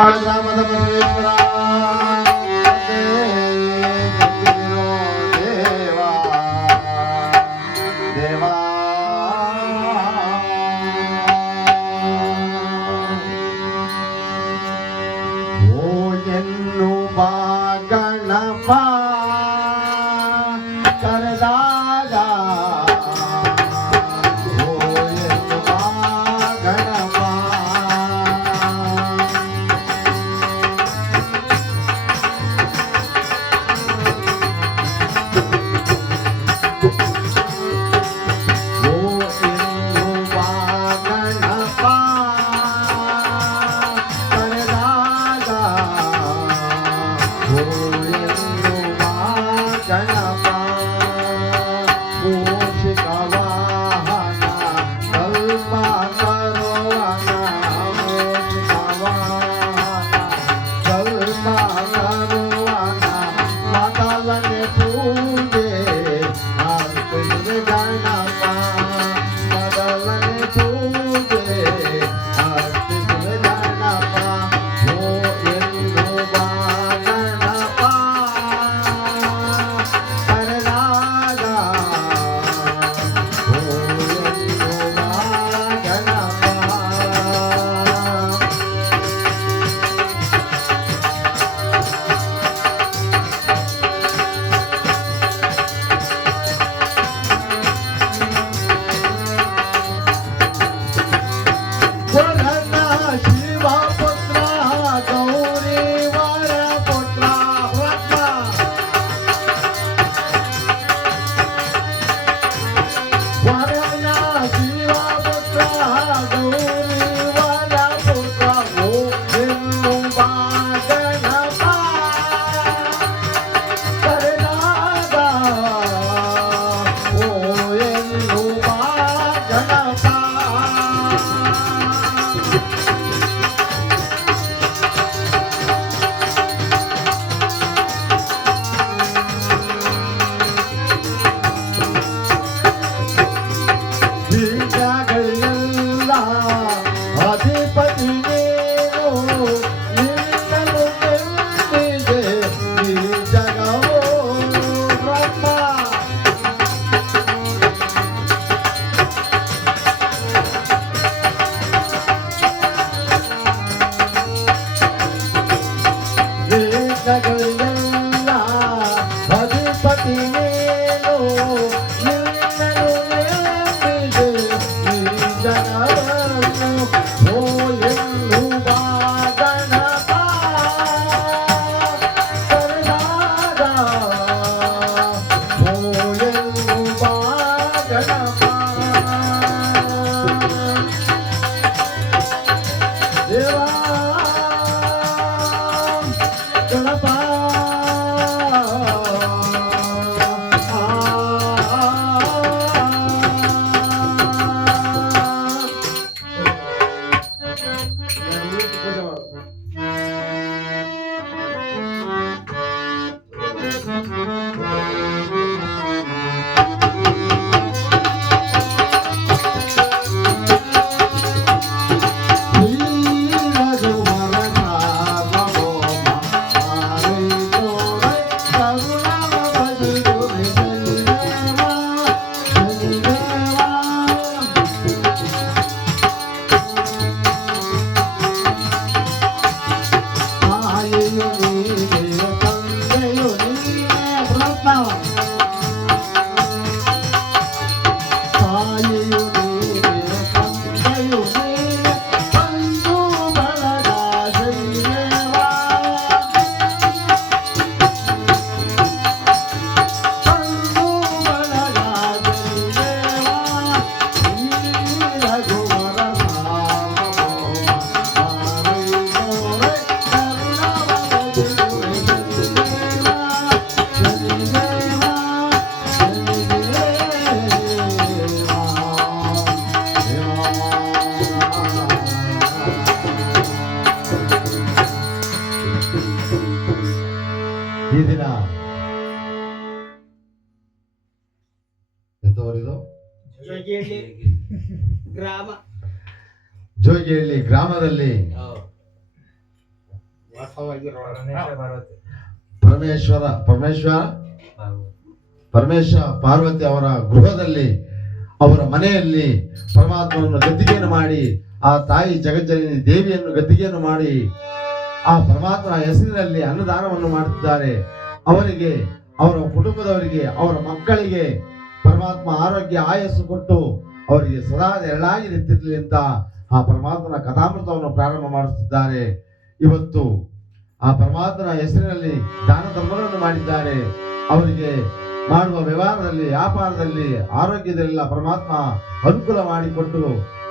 ಗ್ರಾಮದ ಬಸವೇಶ್ವರ ದೇವಾ ದೇವಾ ಓ ಎನ್ನುವ ಗಣಪ ಕರೆದಾಗ ಈ ದಿನ ಎಂತವರಿದು ಗ್ರಾಮ ಜೋಗಿಹಳ್ಳಿ ಗ್ರಾಮದಲ್ಲಿ ಪರಮೇಶ ಪಾರ್ವತಿ ಅವರ ಗೃಹದಲ್ಲಿ, ಅವರ ಮನೆಯಲ್ಲಿ ಪರಮಾತ್ಮನನ್ನು ಗದ್ದಿಗೆಯನ್ನು ಮಾಡಿ, ಆ ತಾಯಿ ಜಗಜ್ಜನನಿ ದೇವಿಯನ್ನು ಗದ್ದಿಗೆಯನ್ನು ಮಾಡಿ ಆ ಪರಮಾತ್ಮನ ಹೆಸರಿನಲ್ಲಿ ಅನ್ನದಾನವನ್ನು ಮಾಡುತ್ತಿದ್ದಾರೆ. ಅವರಿಗೆ, ಅವರ ಕುಟುಂಬದವರಿಗೆ, ಅವರ ಮಕ್ಕಳಿಗೆ ಪರಮಾತ್ಮ ಆರೋಗ್ಯ ಆಯಸ್ಸು ಕೊಟ್ಟು ಅವರಿಗೆ ಸದಾ ನೆರಳಾಗಿ ನಿಂತಿರಲಿ ಅಂತ ಆ ಪರಮಾತ್ಮನ ಕಥಾಮೃತವನ್ನು ಪ್ರಾರಂಭ ಮಾಡುತ್ತಿದ್ದಾರೆ. ಇವತ್ತು ಆ ಪರಮಾತ್ಮನ ಹೆಸರಿನಲ್ಲಿ ದಾನ ಧರ್ಮಗಳನ್ನು ಮಾಡಿದ್ದಾರೆ. ಅವರಿಗೆ ಮಾಡುವ ವ್ಯವಹಾರದಲ್ಲಿ, ವ್ಯಾಪಾರದಲ್ಲಿ, ಆರೋಗ್ಯದಲ್ಲೆಲ್ಲ ಪರಮಾತ್ಮ ಅನುಕೂಲ ಮಾಡಿಕೊಟ್ಟು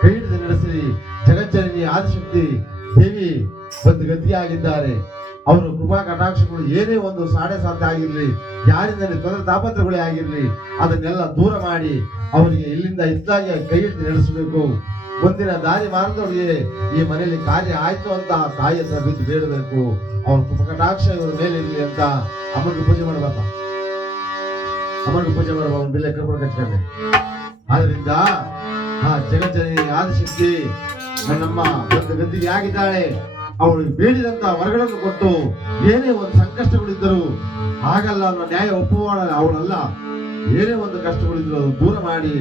ಕೈ ಹಿಡಿದು ನಡೆಸಿ ಜಗಜ್ಜನನಿ ಆದಿಶಕ್ತಿ ದೇವಿ ಒಂದು ಗತಿಯಾಗಿದ್ದಾರೆ. ಅವರು ಕೃಪಾ ಕಟಾಕ್ಷಗಳು ಏನೇ ಒಂದು ಸಾಡೆ ಸಾಧ್ಯ ಆಗಿರ್ಲಿ, ಯಾರಿಂದ ತೊಂದರೆ ತಾಪತ್ರಗಳೇ ಆಗಿರ್ಲಿ, ಅದನ್ನೆಲ್ಲ ದೂರ ಮಾಡಿ ಅವರಿಗೆ ಇಲ್ಲಿಂದ ಇದ್ದಾಗಿ ಕೈ ಹಿಡಿದು ನಡೆಸಬೇಕು. ಮುಂದಿನ ದಾರಿ ಮಾರ್ಗದವರಿಗೆ ಈ ಮನೆಯಲ್ಲಿ ಕಾರ್ಯ ಆಯ್ತು ಅಂತ ತಾಯಿ ಹತ್ರ ಬಿದ್ದು ಬೇಡಬೇಕು. ಅವ್ರ ಕೃಪಾ ಕಟಾಕ್ಷ ಇವರ ಮೇಲೆ ಇರಲಿ ಅಂತ ಅಮ್ಮನಿಗೆ ಪೂಜೆ ಮಾಡಬೇಕ. ಅಮ್ಮನಿಗೆ ಪೂಜೆ ಮಾಡುವ ಅವನ ಬೆಲೆ ಕರ್ಕೊಂಡು ಕಚ್ಕೊಂಡೆ. ಆದ್ರಿಂದ ಆ ಜಗಜ್ಜನನಿ ಆದಿಶಕ್ತಿ ನನ್ನಮ್ಮ ಒಂದು ಗದ್ದಿಗೆ ಆಗಿದ್ದಾಳೆ. ಅವಳು ಬೇಡಿದಂತ ವರಗಳನ್ನು ಕೊಟ್ಟು ಏನೇ ಒಂದು ಸಂಕಷ್ಟಗಳಿದ್ದರು ಆಗಲ್ಲ ಅನ್ನೋ ನ್ಯಾಯ ಒಪ್ಪುವಳ ಅವಳಲ್ಲ. ಏನೇ ಒಂದು ಕಷ್ಟಗಳಿದ್ರು ಅದು ದೂರ ಮಾಡಿ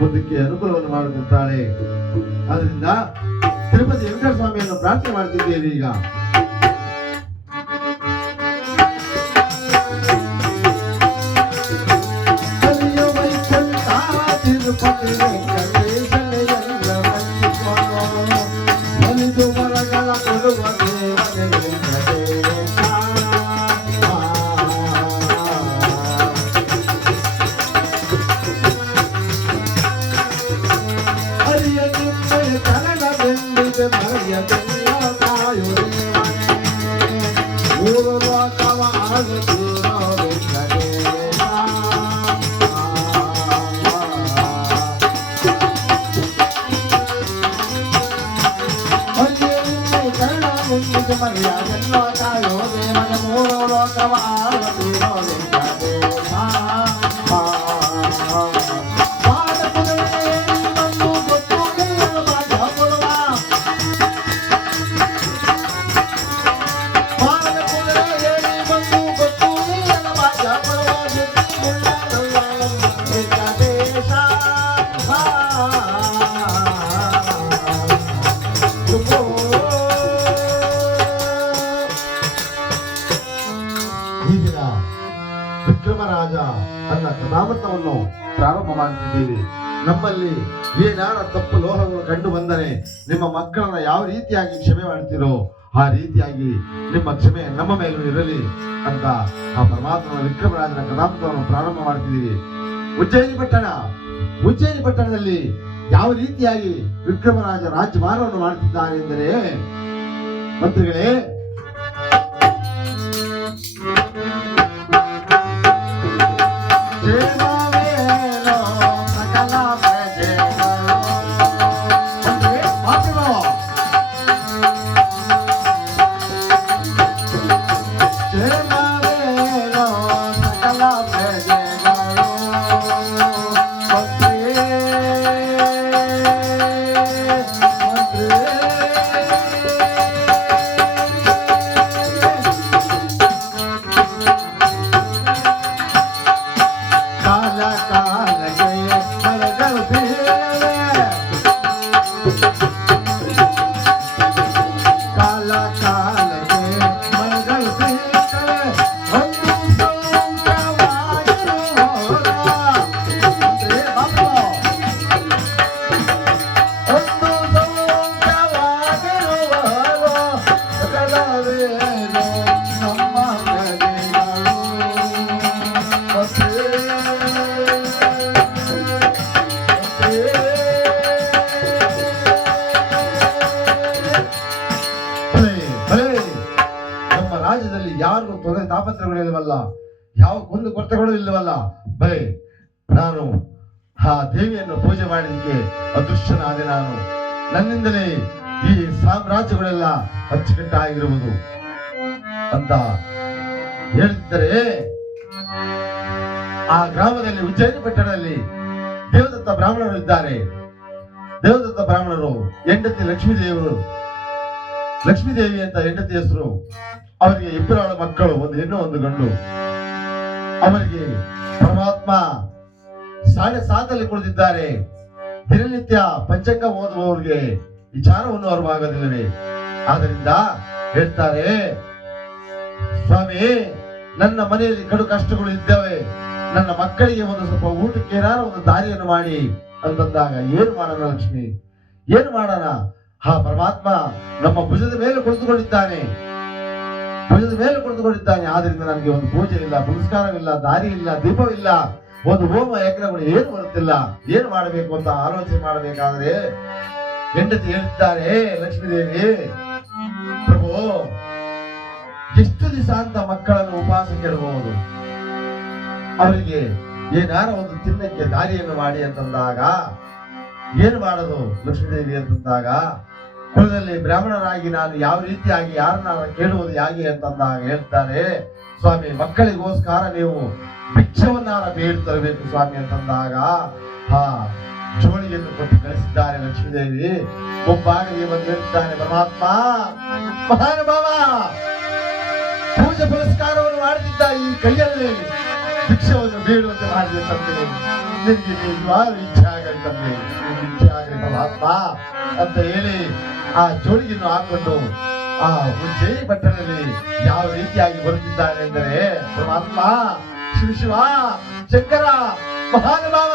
ಮುಂದಕ್ಕೆ ಅನುಕೂಲವನ್ನು ಮಾಡಿಕೊಡ್ತಾಳೆ. ಆದ್ರಿಂದ ತಿರುಪತಿ ವೆಂಕಟೇಶ್ವರ ಸ್ವಾಮಿಯನ್ನು ಪ್ರಾರ್ಥನೆ ಮಾಡ್ತಿದ್ದೇವೆ. ಈಗ ವಿಕ್ರಮರಾಜ ತನ್ನ ಕಥಾಮೃತವನ್ನು ಪ್ರಾರಂಭ ಮಾಡುತ್ತಿದ್ದೀವಿ. ನಮ್ಮಲ್ಲಿ ಏನಾರ ತಪ್ಪು ಲೋಹಗಳು ಕಂಡು ಬಂದರೆ ನಿಮ್ಮ ಮಕ್ಕಳನ್ನ ಯಾವ ರೀತಿಯಾಗಿ ಕ್ಷಮೆ ಮಾಡ್ತೀರೋ ಆ ರೀತಿಯಾಗಿ ನಿಮ್ಮ ಕ್ಷಮೆ ನಮ್ಮ ಮೇಲೂ ಇರಲಿ ಅಂತ ಆ ಪರಮಾತ್ಮನ ವಿಕ್ರಮರಾಜನ ಕಥಾಮೃತವನ್ನು ಪ್ರಾರಂಭ ಮಾಡ್ತಿದ್ದೀವಿ. ಉಜ್ಜಯಿನಿ ಪಟ್ಟಣದಲ್ಲಿ ಯಾವ ರೀತಿಯಾಗಿ ವಿಕ್ರಮರಾಜ ರಾಜ್ಯಭಾರವನ್ನು ಮಾಡುತ್ತಿದ್ದಾರೆ ಎಂದರೆ, ಮಂತ್ರಿಗಳೇ, ರಾಜ್ಯದಲ್ಲಿ ಯಾರಿಗೂ ತೊಂದರೆ ತಾಪತ್ರಗಳು ಇಲ್ಲವಲ್ಲ, ಯಾವ ಕುಂದು ಕೊರತೆಗಳು ಇಲ್ಲವಲ್ಲ. ಬರೇ ನಾನು ಆ ದೇವಿಯನ್ನು ಪೂಜೆ ಮಾಡಿದಕ್ಕೆ ಅದೃಷ್ಟನಾದೆ. ನಾನು ನನ್ನಿಂದಲೇ ಈ ಸಾಮ್ರಾಜ್ಯಗಳೆಲ್ಲ ಅಚ್ಚುಕಟ್ಟಾಗಿರುವುದು ಅಂತ ಹೇಳ್ತಿದ್ದರೆ, ಆ ಗ್ರಾಮದಲ್ಲಿ ಉಜ್ಜಯಿನಿ ಪಟ್ಟಣದಲ್ಲಿ ದೇವದತ್ತ ಬ್ರಾಹ್ಮಣರು ಇದ್ದಾರೆ. ದೇವದತ್ತ ಬ್ರಾಹ್ಮಣರು ಹೆಂಡತಿ ಲಕ್ಷ್ಮೀ ದೇವರು ಲಕ್ಷ್ಮೀದೇವಿ ಅಂತ ಹೆಂಡತಿ ಹೆಸರು. ಅವರಿಗೆ ಇಬ್ಬರು ಮಕ್ಕಳು, ಒಂದು ಹೆಣ್ಣು ಒಂದು ಗಂಡು. ಅವರಿಗೆ ಪರಮಾತ್ಮ ಸಾಡೆ ಸಾತಲ್ಲಿ ಕುಳಿತಿದ್ದಾರೆ. ದಿನನಿತ್ಯ ಪಂಚಾಂಗ ಓದುವವರಿಗೆ ವಿಚಾರವನ್ನು ಅರಿವಾಗದಿಲ್ಲವೇ? ಆದ್ದರಿಂದ ಹೇಳ್ತಾರೆ, ಸ್ವಾಮಿ ನನ್ನ ಮನೆಯಲ್ಲಿ ಕಡು ಕಷ್ಟಗಳು ಇದ್ದಾವೆ, ನನ್ನ ಮಕ್ಕಳಿಗೆ ಒಂದು ಸ್ವಲ್ಪ ಊಟಕ್ಕೆ ಏನಾದ್ರು ಒಂದು ದಾರಿಯನ್ನು ಮಾಡಿ ಅಂತಂದಾಗ ಏನು ಮಾಡೋಣ ಲಕ್ಷ್ಮಿ, ಏನು ಮಾಡೋಣ? ಆ ಪರಮಾತ್ಮ ನಮ್ಮ ಭುಜದ ಮೇಲೆ ಕುಳಿತುಕೊಂಡಿದ್ದಾನೆ, ಭುಜದ ಮೇಲೆ ಕುಳಿತುಕೊಂಡಿದ್ದಾನೆ. ಆದ್ರಿಂದ ನನಗೆ ಒಂದು ಪೂಜೆ ಇಲ್ಲ, ಪುರಸ್ಕಾರವಿಲ್ಲ, ದಾರಿ ಇಲ್ಲ, ದೀಪವಿಲ್ಲ, ಒಂದು ಹೋಮ ಯಜ್ಞಗಳು ಏನು ಬರುತ್ತಿಲ್ಲ. ಏನು ಮಾಡಬೇಕು ಅಂತ ಆಲೋಚನೆ ಮಾಡಬೇಕಾದ್ರೆ ಹೆಂಡತಿ ಹೇಳ್ತಾರೆ, ಲಕ್ಷ್ಮೀದೇವಿ ಪ್ರಭು ಎಷ್ಟು ದಿವಸ ಅಂತ ಮಕ್ಕಳನ್ನು ಉಪವಾಸ ಕೆಡಬಹುದು, ಅವರಿಗೆ ಏನಾರ ಒಂದು ತಿನ್ನಕ್ಕೆ ದಾರಿಯನ್ನು ಮಾಡಿ ಅಂತಂದಾಗ ಏನು ಮಾಡೋದು ಲಕ್ಷ್ಮೀದೇವಿ ಅಂತಂದಾಗ, ಕುಲದಲ್ಲಿ ಬ್ರಾಹ್ಮಣರಾಗಿ ನಾನು ಯಾವ ರೀತಿಯಾಗಿ ಯಾರನ್ನ ಕೇಳುವುದು ಹೇಗೆ ಅಂತಂದಾಗ ಹೇಳ್ತಾರೆ, ಸ್ವಾಮಿ ಮಕ್ಕಳಿಗೋಸ್ಕರ ನೀವು ಭಿಕ್ಷವನ್ನಾರ ಬೇಡಿ ತರಬೇಕು ಸ್ವಾಮಿ ಅಂತಂದಾಗ ಜೋಳಿಗೆಯನ್ನು ಕೊಟ್ಟು ಕಳಿಸಿದ್ದಾರೆ ಲಕ್ಷ್ಮೀದೇವಿ. ಒಬ್ಬಾಗಲಿ ಬಂದು ಹೇಳ್ತಾನೆ, ಪರಮಾತ್ಮ ಮಹಾನುಭಾವ ಪೂಜೆ ಪುರಸ್ಕಾರವನ್ನು ಮಾಡುತ್ತಿದ್ದ ಈ ಕೈಯಲ್ಲಿ ಭಿಕ್ಷವನ್ನು ಬೇಡುವಂತೆ ಮಾಡಿದೆ ತಂದೆ, ನಿನಗೆ ನಿಜವಾದ ಇಚ್ಛೆ ಆಗಲಿ ತಂದೆ, ಇಚ್ಛೆ ಆಗಲಿ ಪರಮಾತ್ಮ ಅಂತ ಹೇಳಿ ಆ ಜೋಳಿಗೆಯನ್ನು ಹಾಕೊಂಡು ಆ ಉಜ್ಜಯಿನಿ ಪಟ್ಟಣದಲ್ಲಿ ಯಾವ ರೀತಿಯಾಗಿ ಬರುತ್ತಿದ್ದಾನೆ ಎಂದರೆ, ಪರಮಾತ್ಮ ಶಿವ ಶಿವ ಶಂಕರ ಮಹಾನುಭಾವ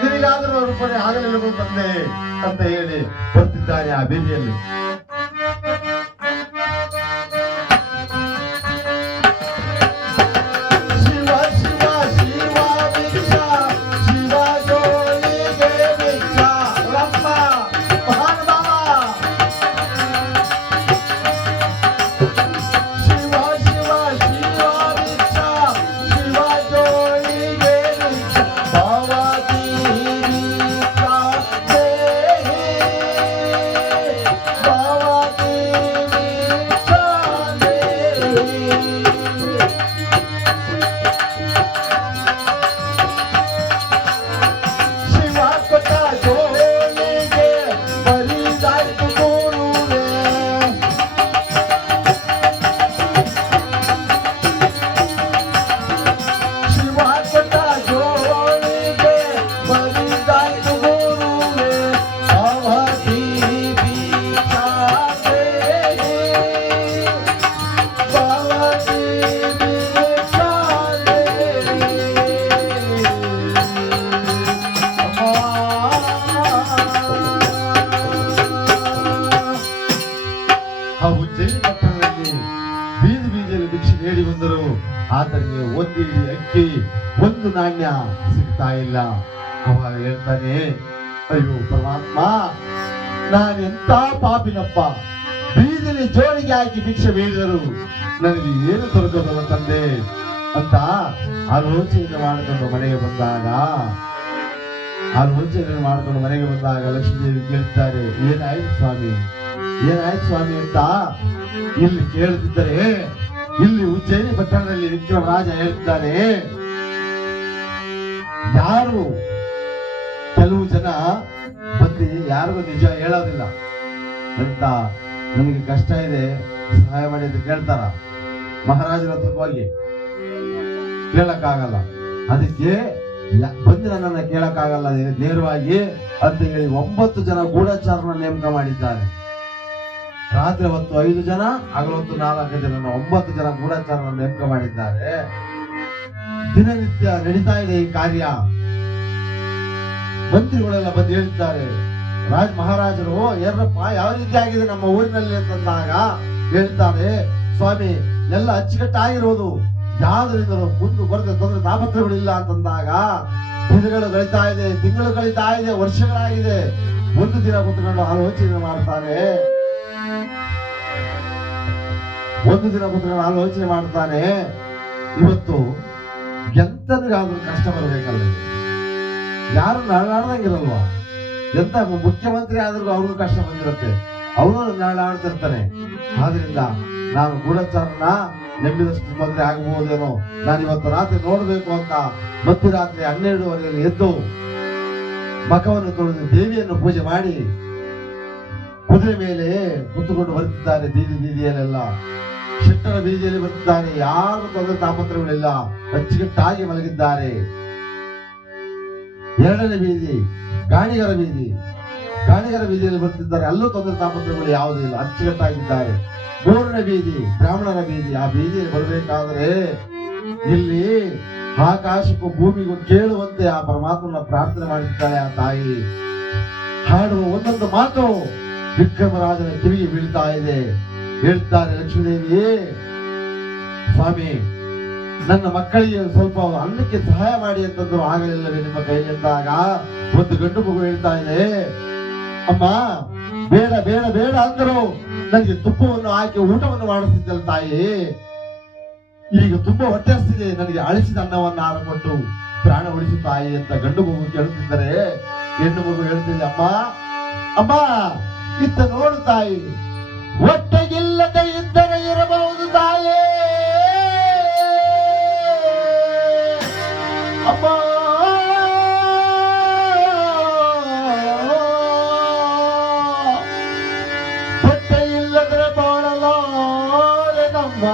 ನಿನಗಾದರೂ ರೂಪಣೆ ಆಗಲಿಲ್ಲವೋ ತಂದೆ ಅಂತ ಹೇಳಿ ಬರ್ತಿದ್ದಾನೆ ಆ ಬೀದಿಯಲ್ಲಿ. ಆತನಿಗೆ ಒಂದು ಇಡೀ ಅಕ್ಕಿ ಒಂದು ನಾಣ್ಯ ಸಿಗ್ತಾ ಇಲ್ಲ. ಅವಾಗ ಹೇಳ್ತಾನೆ, ಅಯ್ಯೋ ಪರಮಾತ್ಮ ನಾನೆಂತ ಪಾಪಿನಪ್ಪ, ಬೀದಿಲಿ ಜೋಳಿಗೆ ಹಾಕಿ ಭಿಕ್ಷೆ ಬೇಡಿದರು ನನಗೆ ಏನು ದೊರಕದಲ್ಲ ತಂದೆ ಅಂತ ಆಲೋಚನೆ ಮಾಡಿಕೊಂಡು ಮನೆಗೆ ಬಂದಾಗ ಲಕ್ಷ್ಮೀದೇವಿ ಕೇಳ್ತಾರೆ, ಏನಾಯ್ತು ಸ್ವಾಮಿ, ಏನಾಯ್ತು ಸ್ವಾಮಿ ಅಂತ ಇಲ್ಲಿ ಕೇಳುತ್ತಿದ್ದರೆ, ಇಲ್ಲಿ ಉಜ್ಜಯಿನಿ ಪಟ್ಟಣದಲ್ಲಿ ವಿಕ್ರಮ ರಾಜ ಹೇಳ್ತಾರೆ, ಯಾರು ಕೆಲವು ಜನ ಬಂದು ಯಾರಿಗೂ ನಿಜ ಹೇಳೋದಿಲ್ಲ ಅಂತ, ನಮಗೆ ಕಷ್ಟ ಇದೆ ಸಹಾಯ ಮಾಡಿ ಅಂತ ಕೇಳ್ತಾರ. ಮಹಾರಾಜರ ಹತ್ರ ಹೋಗಿ ಕೇಳಕ್ಕಾಗಲ್ಲ, ಅದಕ್ಕೆ ಬಂದು ನನ್ನನ್ನ ಕೇಳಕ್ಕಾಗಲ್ಲ ನೇರವಾಗಿ ಅಂತ ಹೇಳಿ 9 ಜನ ಗೂಢಚಾರನ ನೇಮಕ ಮಾಡಿದ್ದಾರೆ. ರಾತ್ರಿ ಹೊತ್ತು 5 ಜನ, ಹಗಲು ಹೊತ್ತು 4 ಜನ, 9 ಜನ ಗೂಢಚಾರನ ನೇಮಕ ಮಾಡಿದ್ದಾರೆ. ದಿನನಿತ್ಯ ನಡೀತಾ ಇದೆ ಈ ಕಾರ್ಯ. ಮಂತ್ರಿಗಳೆಲ್ಲ ಬಂದು ಹೇಳ್ತಾರೆ, ಮಹಾರಾಜರು ಏನಪ್ಪ ಯಾವ ರೀತಿ ಆಗಿದೆ ನಮ್ಮ ಊರಿನಲ್ಲಿ ಅಂತಂದಾಗ ಹೇಳ್ತಾರೆ, ಸ್ವಾಮಿ ಎಲ್ಲ ಅಚ್ಚುಕಟ್ಟಾಗಿರೋದು, ಯಾವ್ದ್ರಿಂದ ಮುಂದೆ ಬರದೆ ತೊಂದರೆ ತಾಪತ್ರಗಳಿಲ್ಲ ಅಂತಂದಾಗ ದಿನಗಳು ಕಳೀತಾ ಇದೆ, ತಿಂಗಳು ಕಳೀತಾ ಇದೆ, ವರ್ಷಗಳಾಗಿದೆ. ಒಂದು ದಿನ ಕುತ್ಕೊಂಡು ಆಲೋಚನೆ ಮಾಡ್ತಾನೆ, ಇವತ್ತು ಎಂತನಿಗಾದ್ರೂ ಕಷ್ಟ ಬರಬೇಕಲ್ಲ, ಯಾರು ನರಳಾಡ್ದಂಗಿರಲ್ವಾ? ಎಂತ ಮುಖ್ಯಮಂತ್ರಿ ಆದ್ರೂ ಅವ್ರಿಗೂ ಕಷ್ಟ ಬಂದಿರುತ್ತೆ, ಅವನು ನರಳಾಡ್ತಿರ್ತಾನೆ. ಆದ್ರಿಂದ ನಾನು ಗೂಢಚಾರನ ನಂಬಿದಷ್ಟು ತೊಂದರೆ ಆಗಬಹುದೇನೋ, ನಾನು ಇವತ್ತು ರಾತ್ರಿ ನೋಡ್ಬೇಕು ಅಂತ ಮಧ್ಯರಾತ್ರಿ 12:30 ಎದ್ದು ಮಖವನ್ನು ತೊಳೆದು ದೇವಿಯನ್ನು ಪೂಜೆ ಮಾಡಿ ಕುದುರೆ ಮೇಲೆ ಕುತ್ತುಕೊಂಡು ಬರುತ್ತಿದ್ದಾರೆ ಬೀದಿ ಬೀದಿಯಲ್ಲೆಲ್ಲ. ಶೆಟ್ಟರ ಬೀದಿಯಲ್ಲಿ ಬರುತ್ತಿದ್ದಾರೆ. ಯಾರು ತೊಂದರೆ ತಾಪತ್ರಗಳಿಲ್ಲ, ಅಚ್ಚುಕಟ್ಟಾಗಿ ಮಲಗಿದ್ದಾರೆ. ಎರಡನೇ ಬೀದಿ ಗಾಣಿಗರ ಬೀದಿ. ಗಾಣಿಗರ ಬೀದಿಯಲ್ಲಿ ಬರ್ತಿದ್ದಾರೆ. ಅಲ್ಲೂ ತೊಂದರೆ ತಾಪತ್ರಗಳು ಯಾವುದೂ ಇಲ್ಲ, ಅಚ್ಚುಕಟ್ಟಾಗಿದ್ದಾರೆ. ಮೂರನೇ ಬೀದಿ ಬ್ರಾಹ್ಮಣರ ಬೀದಿ. ಆ ಬೀದಿಯಲ್ಲಿ ಬರಬೇಕಾದ್ರೆ ಇಲ್ಲಿ ಆಕಾಶಕ್ಕೂ ಭೂಮಿಗೂ ಕೇಳುವಂತೆ ಆ ಪರಮಾತ್ಮನ ಪ್ರಾರ್ಥನೆ ಮಾಡಿದ್ದಾಳೆ ಆ ತಾಯಿ. ಹಾಡುವ ಒಂದೊಂದು ಮಾತು ವಿಕ್ರಮರಾಜನ ಕಿವಿಗೆ ಬೀಳ್ತಾ ಇದೆ. ಹೇಳ್ತಾರೆ ಲಕ್ಷ್ಮೀದೇವಿ, ಸ್ವಾಮಿ ನನ್ನ ಮಕ್ಕಳಿಗೆ ಸ್ವಲ್ಪ ಅನ್ನಕ್ಕೆ ಸಹಾಯ ಮಾಡಿ ಅಂತಂದ್ರು. ಆಗಲಿಲ್ಲವೇ ನಿಮ್ಮ ಕೈಯಲ್ಲಿ ಎಂದಾಗ ಒಂದು ಗಂಡು ಮಗು ಹೇಳ್ತಾ ಇದೆ, ಅಮ್ಮ ಬೇಡ ಬೇಡ ಬೇಡ ಅಂದರು. ನನಗೆ ತುಪ್ಪವನ್ನು ಹಾಕಿ ಊಟವನ್ನು ಮಾಡಿಸ್ತಿದ್ದಲ್ಲ ತಾಯಿ, ಈಗ ತುಂಬಾ ಹೊಟ್ಟೆ ಹಸ್ತಿದೆ, ನನಗೆ ಅಳಿಸಿದ ಅನ್ನವನ್ನು ಆಹಾರ ಕೊಟ್ಟು ಪ್ರಾಣ ಉಳಿಸು ತಾಯಿ ಅಂತ ಗಂಡು ಮಗು ಕೇಳುತ್ತಿದ್ದರೆ ಹೆಣ್ಣು ಮಗು ಹೇಳ್ತಿದೆ, ಅಮ್ಮ ಅಮ್ಮ ಇತ್ತ ನೋಡು ತಾಯಿ, ಹೊಟ್ಟೆಗಿಲ್ಲದೆ ಇದ್ದರೆ ಇರಬಹುದು ತಾಯೇ, ಅಮ್ಮ ಹೊಟ್ಟೆ ಇಲ್ಲದ್ರೆ ಬಾಳಲಾರೆ ನಮ್ಮ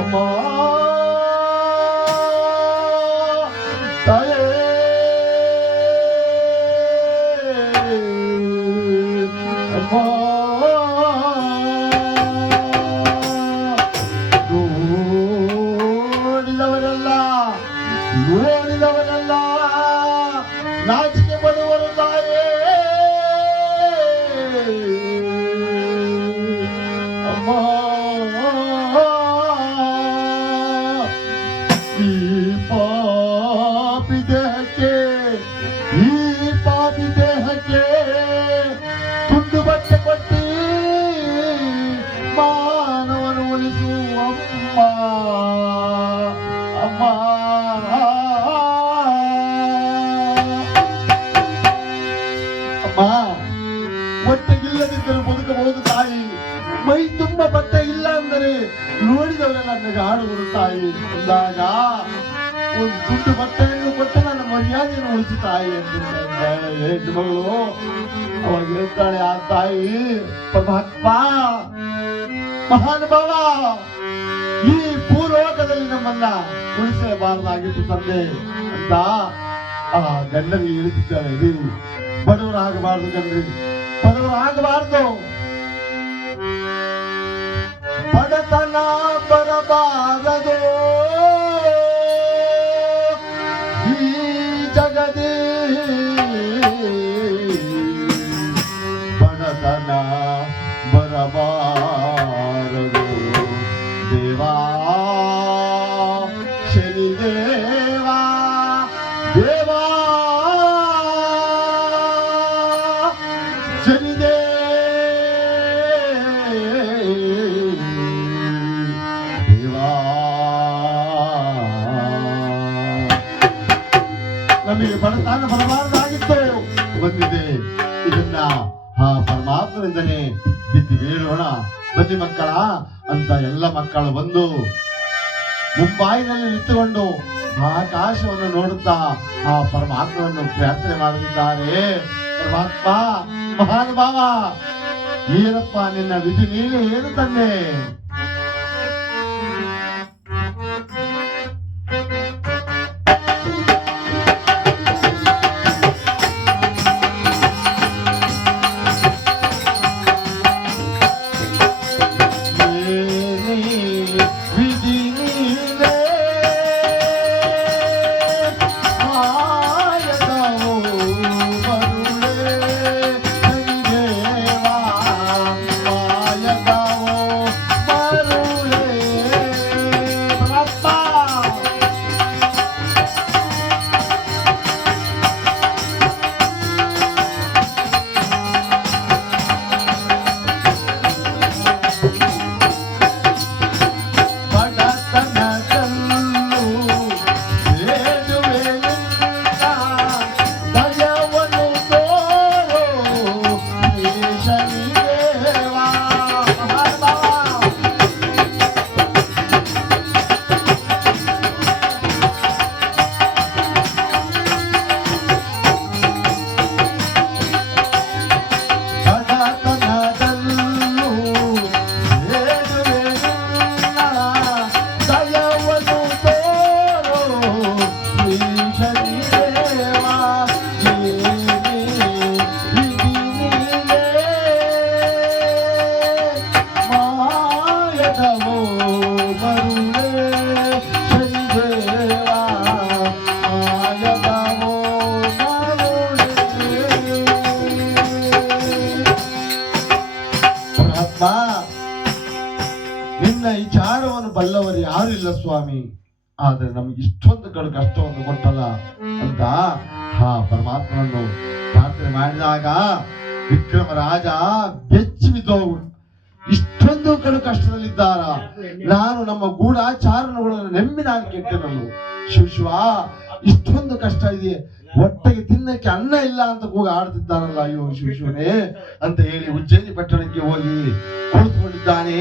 ಅಮ್ಮ ತಾಯೇ, ಅಮ್ಮ ನೋಡಿದವರೆಲ್ಲ ನಾಚಿಕೆ ಪಡುವರು ತಾಯೇ, ಅಮ್ಮ ಈ ಪಾಪಿ ದೇಹಕ್ಕೆ ತುಂಡು ಬಟ್ಟೆ ಕೊಟ್ಟಿ ಮಾನವನು ಉಳಿಸುವ ಅಮ್ಮ ಹೊಟ್ಟೆಗಿಲ್ಲದಿದ್ದರೂ ಬದುಕಬಹುದು ತಾಯಿ, ಮೈ ತುಂಬ ಬಟ್ಟೆ ಇಲ್ಲ ಅಂದರೆ ನೋಡಿದವರೆಲ್ಲ ನನಗೆ ಆಡುವರು ತಾಯಿ ಅಂದಾಗ ಒಂದು ದುಡ್ಡು ಬಟ್ಟೆಯನ್ನು ಕೊಟ್ಟು ನನ್ನ ಮರ್ಯಾದೆಯನ್ನು ಉಳಿಸು ತಾಯಿ ಎಂದು ಹೆಣ್ಣು ಮಗಳು ಅವಾಗ ಹೇಳ್ತಾಳೆ ಆ ತಾಯಿ, ಪರಮಾತ್ಮ ಮಹಾನುಭಾವ ಈ ಭೂಲೋಕದಲ್ಲಿ ನಮ್ಮನ್ನ ಉಳಿಸಲೇಬಾರದಾಗಿತ್ತು ತಂದೆ ಅಂತ ಆ ಗಂಡನಿಗೆ ಇಳಿದಿದ್ದಾಳೆ. ಬಡವರಾಗಬಾರದು ಗಂಡ್ರಿ, ಬಡವರಾಗಬಾರದು, ಬಡತನ ಬರಬಾರದು ಈ ಜಗದಿ, ಬಡತನ ಬರಬಾರದು ದೇವಾ ಶನಿದೇವಾ ದೇವಾ ನಮಗೆ ಬಡತನ ಬರಬಾರದಾಗಿತ್ತು, ಬಂದಿದೆ. ಇದನ್ನ ಆ ಪರಮಾತ್ಮನಿಂದಲೇ ಬಿದ್ದು ಬೀಳೋಣ ಬನ್ನಿ ಮಕ್ಕಳ ಅಂತ ಎಲ್ಲ ಮಕ್ಕಳು ಬಂದು ಮುಂಬಾಯಿನಲ್ಲಿ ನಿಂತುಕೊಂಡು ಆಕಾಶವನ್ನು ನೋಡುತ್ತಾ ಆ ಪರಮಾತ್ಮನನ್ನು ಪ್ರಾರ್ಥನೆ ಮಾಡುತ್ತಿದ್ದಾರೆ. ಪರಮಾತ್ಮ ಮಹಾನುಭಾವ, ಏನಪ್ಪ ನಿನ್ನ ವಿಧಿ, ನೀನು ಏನು ತಂದೆ? ನಿನ್ನ ವಿಚಾರವನ್ನು ಬಲ್ಲವರು ಯಾರು ಇಲ್ಲ ಸ್ವಾಮಿ, ಆದ್ರೆ ನಮ್ಗೆ ಇಷ್ಟೊಂದು ಕಷ್ಟವನ್ನು ಕೊಟ್ಟಲ್ಲ ಅಂತ ಪರಮಾತ್ಮನನ್ನು ಪ್ರಾರ್ಥನೆ ಮಾಡಿದಾಗ ವಿಕ್ರಮ ರಾಜ ಬೆಚ್ಚಿ ಬಿದ್ದೋಗು. ಇಷ್ಟೊಂದು ಕಷ್ಟದಲ್ಲಿದ್ದಾರ, ನಾನು ನಮ್ಮ ಗೂಢಾಚಾರಣಗಳನ್ನು ನೆಮ್ಮಿ ನಾನು ಕೆಟ್ಟೆ. ನಾನು ಶಿವ ಇಷ್ಟೊಂದು ಕಷ್ಟ ಇದೆ, ಹೊಟ್ಟೆಗೆ ತಿನ್ನಕ್ಕೆ ಅನ್ನ ಇಲ್ಲ ಅಂತ ಕೂಗ ಆಡ್ತಿದ್ದಾರಲ್ಲ, ಅಯ್ಯೋ ಶಿವನೇ ಅಂತ ಹೇಳಿ ಉಜ್ಜಯಿನಿ ಪಟ್ಟಣಕ್ಕೆ ಹೋಗಿ ಕುಳಿತುಕೊಂಡಿದ್ದಾನೆ.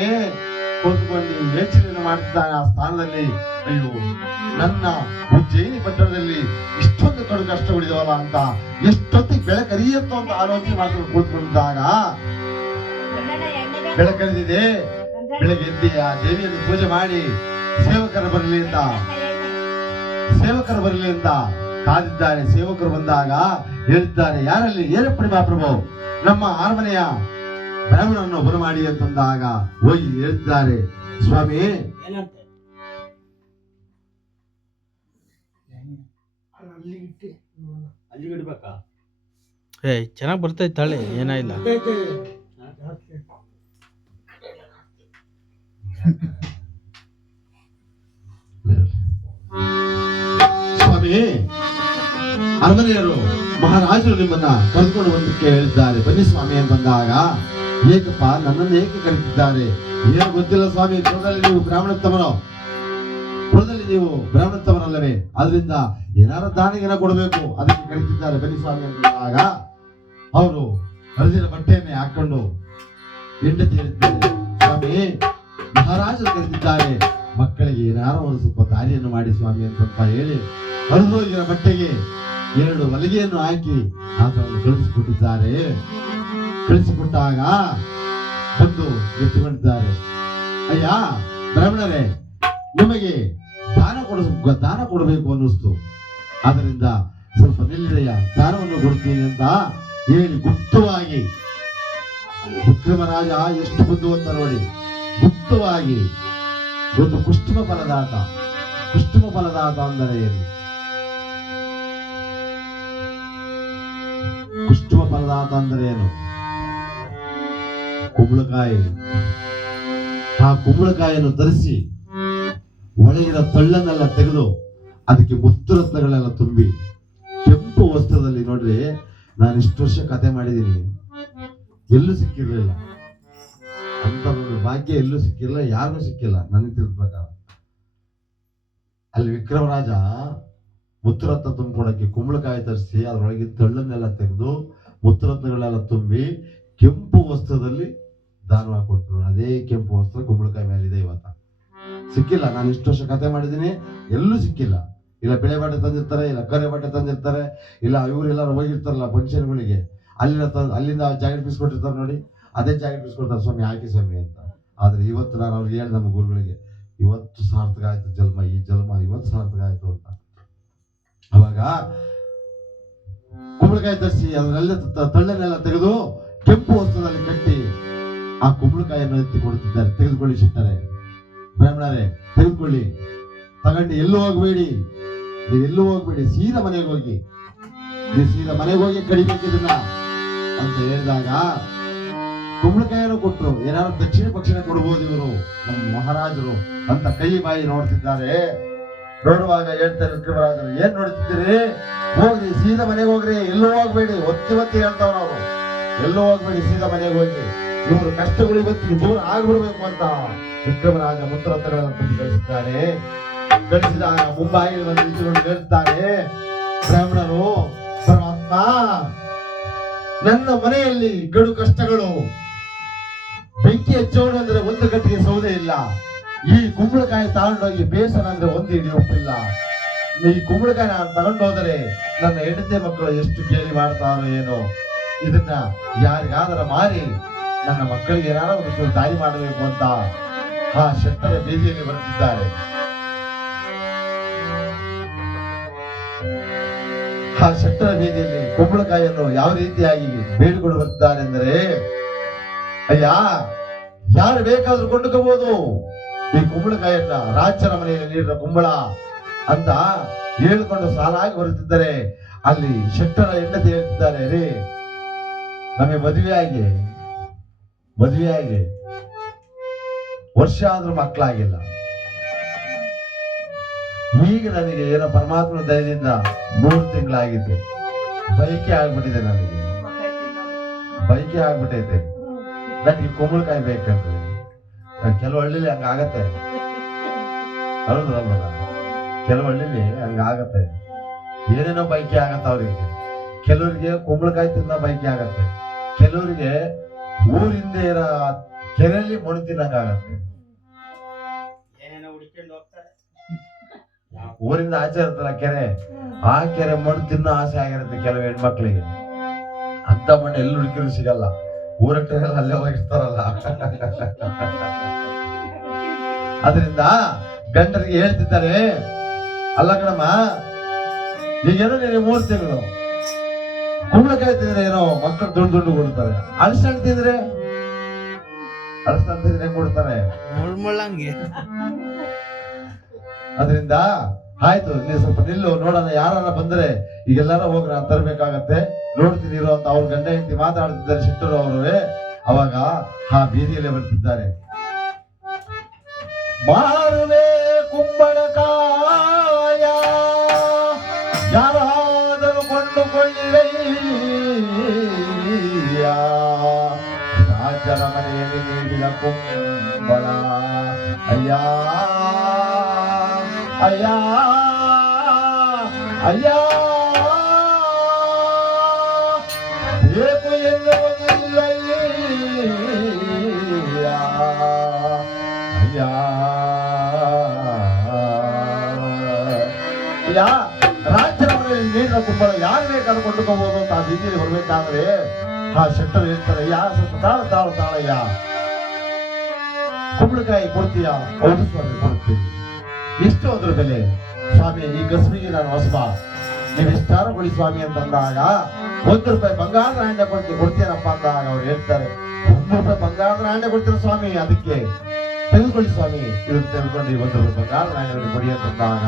ಕುಳಿತುಕೊಂಡು ಯೋಚನೆಯನ್ನು ಮಾಡ್ತಿದ್ದಾನೆ ಆ ಸ್ಥಾನದಲ್ಲಿ. ಅಯ್ಯೋ, ನನ್ನ ಉಜ್ಜಯಿನಿ ಪಟ್ಟಣದಲ್ಲಿ ಇಷ್ಟೊಂದು ಕಷ್ಟಗಳಿದವಲ್ಲ ಅಂತ ಎಷ್ಟೊತ್ತಿಗೆ ಬೆಳಕರಿಯತ್ತೋ ಅಂತ ಆಲೋಚನೆ ಮಾಡ್ಕೊಂಡು ಕೂತ್ಕೊಂಡಿದ್ದಾಗ ಬೆಳಕರಿದಿದೆ. ಬೆಳಗ್ಗೆ ಎದ್ದಿ ಆ ದೇವಿಯನ್ನು ಪೂಜೆ ಮಾಡಿ ಸೇವಕರು ಬರಲಿ ಅಂತ ಕಾದಿದ್ದಾರೆ. ಸೇವಕರು ಬಂದಾಗ ಹೇಳಿದ್ದಾರೆ, ಯಾರಲ್ಲಿ ಏನಪ್ಪಡಿ ಮಹಾಪ್ರಭು, ನಮ್ಮ ಅರಮನೆಯ ಬ್ರಾಹ್ಮಣನ್ನು ಬರಮಾಡಿ ಅಂತಂದಾಗ ಹೋಗಿ ಹೇಳ್ತಿದ್ದಾರೆ, ಸ್ವಾಮಿ ಚೆನ್ನಾಗಿ ಬರ್ತೈತೆ ತಾಳೆ, ಏನಾಯಿಲ್ಲ. ಸ್ವಾಮಿ, ಅರಮನೆಯರು ಮಹಾರಾಜರು ನಿಮ್ಮನ್ನ ಕರೆದುಕೊಂಡು ಬಂದಕ್ಕೆ ಹೇಳಿದ್ದಾರೆ, ಬನ್ನಿ ಸ್ವಾಮಿ ಅಂತ ಬಂದಾಗ, ಏಕಪ್ಪ ನನ್ನನ್ನು ಏಕೆ ಕರೀತಿದ್ದಾರೆ? ಏನು ಗೊತ್ತಿಲ್ಲ ಸ್ವಾಮಿ, ಕುಲದಲ್ಲಿ ನೀವು ಬ್ರಾಹ್ಮಣತ್ತಮರಲ್ಲವೇ, ಅದರಿಂದ ಏನಾರ ದಾನಿಗೆನ ಕೊಡಬೇಕು, ಅದಕ್ಕೆ ಕರೀತಿದ್ದಾರೆ, ಬನ್ನಿ ಸ್ವಾಮಿ ಅಂತಂದಾಗ ಅವರು ಹರಿದಿನ ಬಟ್ಟೆಯನ್ನೇ ಹಾಕೊಂಡು ಹೆಂಡತಿ ಹೇಳಿದ್ದಾರೆ, ಸ್ವಾಮಿ ಮಹಾರಾಜರು ಕರೀತಿದ್ದಾರೆ, ಮಕ್ಕಳಿಗೆ ಏನಾರ ಒಂದು ಸ್ವಲ್ಪ ದಾರಿಯನ್ನು ಮಾಡಿ ಸ್ವಾಮಿ ಅಂತ ಹೇಳಿ ಹರಿದೋಗಿರೋ ಬಟ್ಟೆಗೆ 2 ಹೊಲಿಗೆಯನ್ನು ಹಾಕಿ ಆತನನ್ನು ಕಳಿಸಿಕೊಟ್ಟಿದ್ದಾರೆ. ಕಳಿಸಿಕೊಟ್ಟಾಗ ಬಂದು ಎತ್ತುಕೊಂಡಿದ್ದಾರೆ, ಅಯ್ಯ ಬ್ರಾಹ್ಮಣರೇ, ನಿಮಗೆ ದಾನ ಕೊಡಬೇಕು ಅನ್ನಿಸ್ತು, ಆದ್ದರಿಂದ ಸ್ವಲ್ಪ ನಿಲ್ಲಿದೆಯ, ದಾನವನ್ನು ಕೊಡ್ತೀನಿ ಅಂತ ಹೇಳಿ ಗುಪ್ತವಾಗಿ, ವಿಕ್ರಮರಾಜ ಎಷ್ಟು ಬುದ್ಧಿವಂತ ನೋಡಿ, ಗುಪ್ತವಾಗಿ ಒಂದು ಕುಷ್ಟುಮ ಫಲದಾತ ಅಂದರೆ ಏನು? ಕುಷ್ಟುಮ ಫಲದಾತ ಅಂದರೆ ಏನು? ಕುಂಬಳಕಾಯಿ. ಆ ಕುಂಬಳಕಾಯಿಯನ್ನು ತರಿಸಿ ಒಳಗಿನ ತಳ್ಳನ್ನೆಲ್ಲ ತೆಗೆದು ಅದಕ್ಕೆ ಮುತ್ತುರತ್ನಗಳೆಲ್ಲ ತುಂಬಿ ಕೆಂಪು ವಸ್ತ್ರದಲ್ಲಿ, ನೋಡ್ರಿ ನಾನು ಇಷ್ಟು ವರ್ಷ ಕತೆ ಮಾಡಿದ್ದೀನಿ, ಎಲ್ಲೂ ಸಿಕ್ಕಿರ್ಲಿಲ್ಲ ಅಂತ ಒಂದು ಭಾಗ್ಯ, ಎಲ್ಲೂ ಸಿಕ್ಕಿಲ್ಲ, ಯಾರಿಗೂ ಸಿಕ್ಕಿಲ್ಲ ನನಗೆ ತಿಳಿದ ಪ್ರಕಾರ. ಅಲ್ಲಿ ವಿಕ್ರಮರಾಜ ಮುತ್ತುರತ್ನ ತುಂಬಿಕೊಡಕ್ಕೆ ಕುಂಬಳಕಾಯಿ ತರಿಸಿ ಅದರೊಳಗೆ ತಳ್ಳನ್ನೆಲ್ಲ ತೆಗೆದು ಮುತ್ತುರತ್ನಗಳೆಲ್ಲ ತುಂಬಿ ಕೆಂಪು ವಸ್ತ್ರದಲ್ಲಿ ದಾನವಾಗಿ ಕೊಡ್ತಾರೆ. ಅದೇ ಕೆಂಪು ವಸ್ತ್ರ ಕುಂಬಳಕಾಯಿ ಮೇಲೆ ಇದೆ. ಇವತ್ತ ಸಿಕ್ಕಿಲ್ಲ, ನಾನು ಇಷ್ಟು ವರ್ಷ ಕತೆ ಮಾಡಿದ್ದೀನಿ, ಎಲ್ಲೂ ಸಿಕ್ಕಿಲ್ಲ. ಇಲ್ಲ ಬಿಳೆ ಬಟ್ಟೆ ತಂದಿರ್ತಾರೆ, ಇಲ್ಲ ಕರೆ ಬಟ್ಟೆ ತಂದಿರ್ತಾರೆ, ಇಲ್ಲ ಇವರೆಲ್ಲರೂ ಹೋಗಿರ್ತಾರಲ್ಲ ಫಂಕ್ಷನ್ಗಳಿಗೆ, ಅಲ್ಲಿಂದ ಜಾಕೆಟ್ ಪೀಸ್ ಕೊಟ್ಟಿರ್ತಾರೆ ನೋಡಿ, ಅದೇ ಜಾಕೆಟ್ ಪೀಸ್ ಕೊಡ್ತಾರೆ, ಸ್ವಾಮಿ ಹಾಕಿ ಸ್ವಾಮಿ ಅಂತ. ಆದ್ರೆ ಇವತ್ತು ನಾನು ಅವ್ರಿಗೆ ಹೇಳಿ ನಮ್ಮ ಗುರುಗಳಿಗೆ, ಇವತ್ತು ಸಾರ್ಥಕ ಆಯ್ತು ಜನ್ಮ, ಈ ಜನ್ಮ ಇವತ್ತು ಸಾರ್ಥಕ ಆಯ್ತು ಅಂತ. ಅವಾಗ ಕುಂಬಳಕಾಯಿ ತರಿಸಿ ಅದನ್ನೆಲ್ಲ ತಳ್ಳನ್ನೆಲ್ಲ ತೆಗೆದು ಕೆಂಪು ವಸ್ತ್ರದಲ್ಲಿ ಕಟ್ಟಿ ಆ ಕುಂಬಳಕಾಯಿಯನ್ನು ಎತ್ತಿ ಕೊಡುತ್ತಿದ್ದಾರೆ. ತೆಗೆದುಕೊಳ್ಳಿ ಶಿಟ್ಟರೆ, ಬ್ರಾಹ್ಮಣರೇ ತೆಗೆದುಕೊಳ್ಳಿ, ತಗೊಂಡು ಎಲ್ಲೂ ಹೋಗ್ಬೇಡಿ, ನೀವೆಲ್ಲೂ ಹೋಗ್ಬೇಡಿ, ಸೀದಾ ಮನೆಗೆ ಹೋಗಿ, ನೀವು ಸೀದಾ ಮನೆಗೆ ಹೋಗಿ ಕಡಿಬೇಕಿದನ್ನ ಅಂತ ಹೇಳಿದಾಗ ಕುಂಬಳಕಾಯಿಯನ್ನು ಕೊಟ್ಟರು. ಏನಾದ್ರು ದಕ್ಷಿಣ ಪಕ್ಷಿಣ ಕೊಡ್ಬೋದು ಇವರು ನಮ್ಮ ಮಹಾರಾಜರು ಅಂತ ಕೈ ಬಾಯಿ ನೋಡ್ತಿದ್ದಾರೆ. ನೋಡುವಾಗ ಹೇಳ್ತಾರೆ ವಿಕ್ರಮರಾಜರು, ಏನ್ ನೋಡ್ತಿದ್ದೀರಿ, ಹೋಗ್ರಿ ಸೀದಾ ಮನೆಗೆ ಹೋಗ್ರಿ, ಎಲ್ಲೂ ಹೋಗ್ಬೇಡಿ, ಒತ್ತಿ ಹೇಳ್ತಾವ್ರ ಅವರು, ಎಲ್ಲೂ ಹೋಗ್ಬೇಡಿ, ಸೀದಾ ಮನೆಗೆ ಹೋಗಿ, ಇವರು ಕಷ್ಟಗಳು ಇವತ್ತಿಗೆ ದೂರ ಆಗ್ಬಿಡ್ಬೇಕು ಅಂತ ವಿಕ್ರಮರಾಜ ಮುತ್ತುರತ್ನಗಳನ್ನು ತುಂಬಿ ಕಳಿಸಿದ್ದಾರೆ. ಕಳಿಸಿದಾಗ ಮುಂಬಾಯಿಗೆ ಬಂದು ನಿಂತುಕೊಂಡು ಹೇಳ್ತಾರೆ, ಬ್ರಾಹ್ಮಣರು, ಪರಮಾತ್ಮ ನನ್ನ ಮನೆಯಲ್ಲಿ ಗಡು ಕಷ್ಟಗಳು, ಬೆಂಕಿ ಹಚ್ಚೋಣ ಅಂದ್ರೆ ಒಂದು ಗಟ್ಟಿಗೆ ಸೌದೆ ಇಲ್ಲ, ಈ ಕುಂಬಳಕಾಯಿ ತಗೊಂಡೋಗಿ ಬೇಸರ ಅಂದ್ರೆ ಒಂದು ಇಡೀ ಒಪ್ಪಿಲ್ಲ, ಈ ಕುಂಬಳಕಾಯಿ ನಾನು ತಗೊಂಡೋದರೆ ನನ್ನ ಹೆಂಡತಿ ಮಕ್ಕಳು ಎಷ್ಟು ಕೇಳಿ ಮಾಡ್ತಾರೋ ಏನೋ, ಇದನ್ನ ಯಾರಿಗಾದರ ಮಾರಿ ನನ್ನ ಮಕ್ಕಳಿಗೆ ಏನಾರ ಒಂದು ದಾರಿ ಮಾಡಬೇಕು ಅಂತ ಆ ಶೆಟ್ಟರ ಬೀದಿಯಲ್ಲಿ ಬರುತ್ತಿದ್ದಾರೆ. ಆ ಶೆಟ್ಟರ ಬೀದಿಯಲ್ಲಿ ಕುಂಬಳಕಾಯಿಯನ್ನು ಯಾವ ರೀತಿಯಾಗಿ ಬೇಡಿಕೊಂಡು ಬರ್ತಿದ್ದಾರೆ ಅಂದರೆ, ಅಯ್ಯ ಯಾರು ಬೇಕಾದ್ರೂ ಕೊಂಡುಕೋಬಹುದು ಈ ಕುಂಬಳಕಾಯಿಯನ್ನ, ರಾಜರ ಮನೆಯಲ್ಲಿ ನೀಡಿದ ಕುಂಬಳ ಅಂತ ಹೇಳಿಕೊಂಡು ಸಾಲಾಗಿ ಬರುತ್ತಿದ್ದರೆ, ಅಲ್ಲಿ ಶೆಟ್ಟರ ಹೆಂಡತಿ ಹೇಳ್ತಿದ್ದಾರೆ, ರೇ ನಮಗೆ ಮದುವೆಯಾಗಿ ವರ್ಷ ಆದ್ರೂ ಮಕ್ಕಳಾಗಿಲ್ಲ. ಈಗ ನನಗೆ ಏನೋ ಪರಮಾತ್ಮನ ದಯದಿಂದ 3 ತಿಂಗಳಾಗಿದೆ. ಬೈಕೆ ಆಗ್ಬಿಟ್ಟಿದೆ, ನನಗೆ ಬೈಕೆ ಆಗ್ಬಿಟ್ಟೈತೆ. ನನಗೆ ಕುಂಬಳಕಾಯಿ ಬೇಕಂದ್ರೆ ಕೆಲವು ಹಳ್ಳಿಲಿ ಹಂಗಾಗತ್ತೆ, ಹೌದಲ್ಲ? ಕೆಲವು ಹಳ್ಳಿಲಿ ಹಂಗಾಗತ್ತೆ, ಏನೇನೋ ಬೈಕೆ ಆಗತ್ತೆ ಅವ್ರಿಗೆ. ಕೆಲವರಿಗೆ ಕುಂಬಳಕಾಯಿ ತಿನ್ನ ಬೈಕೆ ಆಗತ್ತೆ, ಕೆಲವರಿಗೆ ಊರಿಂದ ಇರೋ ಕೆರೆಯಲ್ಲಿ ಮಣ್ಣು ತಿನ್ನಂಗಾಗತ್ತೆ. ಊರಿಂದ ಆಚೆ ಇರುತ್ತಲ್ಲ ಕೆರೆ, ಆ ಕೆರೆ ಮಣ್ಣು ತಿನ್ನೋ ಆಸೆ ಆಗಿರುತ್ತೆ ಕೆಲವು ಹೆಣ್ಮಕ್ಳಿಗೆ. ಅಂತ ಮಣ್ಣು ಎಲ್ಲಿ ಹುಡುಕಿದ್ರು ಸಿಗಲ್ಲ, ಊರಕ್ಕೆ ಅಲ್ಲೇ ಹೋಗಿರ್ತಾರಲ್ಲ. ಅದರಿಂದ ಗಂಡರಿಗೆ ಹೇಳ್ತಿದ್ದಾರೆ, ಅಲ್ಲ ಕಣಮ್ಮ, ಈಗೇನೋ ನೀನು 3 ತಿಂಗಳು ಕುಂಬಳಕಾಯಿ ತಿಂದ್ರೆ ಏನೋ ಮಕ್ಕಳು ದುಡ್ಡು ಕೊಡ್ತಾರೆ, ಅಳಸಣ್ಣ ತಿಂದ್ರೆ ಹೆಂಗ್ ಕೊಡ್ತಾರೆ? ಮುಳ್ಮುಳ್ಳಂಗೆ. ಅದರಿಂದ ಆಯ್ತು, ನೀ ಸ್ವಲ್ಪ ನಿಲ್ಲು, ನೋಡೋಣ ಯಾರ ಬಂದ್ರೆ ಈಗೆಲ್ಲಾರ ಹೋಗಿ ನಾನು ತರಬೇಕಾಗತ್ತೆ, ನೋಡ್ತೀನಿ ಇರೋ ಅಂತ ಅವ್ರ ಗಂಡ ಹೆಂಡತಿ ಮಾತಾಡ್ತಿದ್ದಾರೆ ಶಿಟ್ಟರು ಅವರೇ. ಅವಾಗ ಆ ಬೀದಿಯಲ್ಲೇ ಬರ್ತಿದ್ದಾರೆ. ಮಾರುವೆ ಕುಂಬಳಕಾಯ ಯಾರಾದರೂ ಕೊಂಡುಕೊಳ್ಳಿರಯ್ಯ, ರಾಜರ ಮನೆಯಲ್ಲಿ ನೀಡಿದ ಕುಂಬಳ ಅಯ್ಯ ಅಯ್ಯ ಅಯ್ಯ, ಬೇಕು ಎನ್ನುವುದಿಲ್ಲ ಅಯ್ಯ ಅಯ್ಯ. ರಾಜ್ಯರ ಮನೆಯಲ್ಲಿ ನೀರಿನ ಕುಂಬಳ ಯಾರು ಬೇಕಾದ್ರೂ ಕೊಂಡುಕೋಬಹುದು ಅಂತ ಆ ಬೀದಿಯಲ್ಲಿ ಬರ್ಬೇಕಾದ್ರೆ ಆ ಶೆಟ್ಟರು ಹೇಳ್ತಾರೆ, ಯಾ ಸ್ವಲ್ಪ ತಾಳಯ್ಯ, ಕುಂಬಳಕಾಯಿ ಕೊಡ್ತೀಯಾ? ಹೌದು ಸ್ವಾಮಿ ಕೊಡ್ತೀನಿ. ಎಷ್ಟು ಅದ್ರ ಬೆಲೆ? ಸ್ವಾಮಿ ಈ ಕಸ್ಬಿಗೆ ನಾನು ಹೊಸಬ, ನೀವು ಎಷ್ಟಾರು ಕೊಡಿ ಸ್ವಾಮಿ ಅಂತಂದಾಗ, 1 ರೂಪಾಯಿ ಬಂಗಾರದ ನಾಣ್ಯ ಕೊಡ್ತೀನಪ್ಪ ಅಂದಾಗ ಅವ್ರು ಹೇಳ್ತಾರೆ, 1 ರೂಪಾಯಿ ಬಂಗಾರದ ನಾಣ್ಯ ಕೊಡ್ತೀರ ಸ್ವಾಮಿ, ಅದಕ್ಕೆ ತೆಗೆದುಕೊಳ್ಳಿ ಸ್ವಾಮಿ, ಇದನ್ನು ತೆಗೆದುಕೊಂಡು 1 ರೂಪಾಯಿ ಬಂಗಾರದ ನಾಣ್ಯವನ್ನು ಕೊಡಿ ಅಂತಂದಾಗ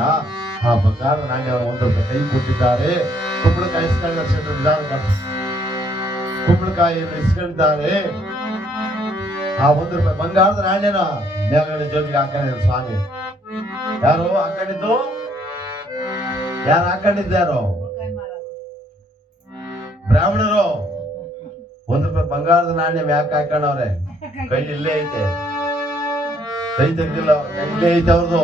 ಆ ಬಂಗಾರದ ನಾಣ್ಯವನ್ನು 1 ರೂಪಾಯಿ ಕೈ ಕೊಟ್ಟಿದ್ದಾರೆ. ಕುಂಬಳಕಾಯಿ ಕುಂಬಳಕಾಯಿಯನ್ನು ಇಸ್ಕೊಂಡಿದ್ದಾರೆ. ಆ 1 ರೂಪಾಯಿ ಬಂಗಾರದ ನಾಣ್ಯನ ಮೇಲ್ಗಡೆ ಜೋಬಿಗೆ ಹಾಕೊಂಡಿದ್ದಾರೆ ಸ್ವಾಮಿ. ಯಾರು ಹಾಕೊಂಡಿದ್ದು? ಯಾರು ಹಾಕೊಂಡಿದ್ದಾರೋ? ಬ್ರಾಹ್ಮಣರು. 1 ರೂಪಾಯಿ ಬಂಗಾರದ ನಾಣ್ಯ ಯಾಕೆ ಹಾಕೊಂಡವ್ರೆ? ಕೈ ಇಲ್ಲೇ ಐತೆ, ಕೈ ತೆಗ್ದಿಲ್ಲ, ಇಲ್ಲೇ ಐತೆ ಅವ್ರದ್ದು.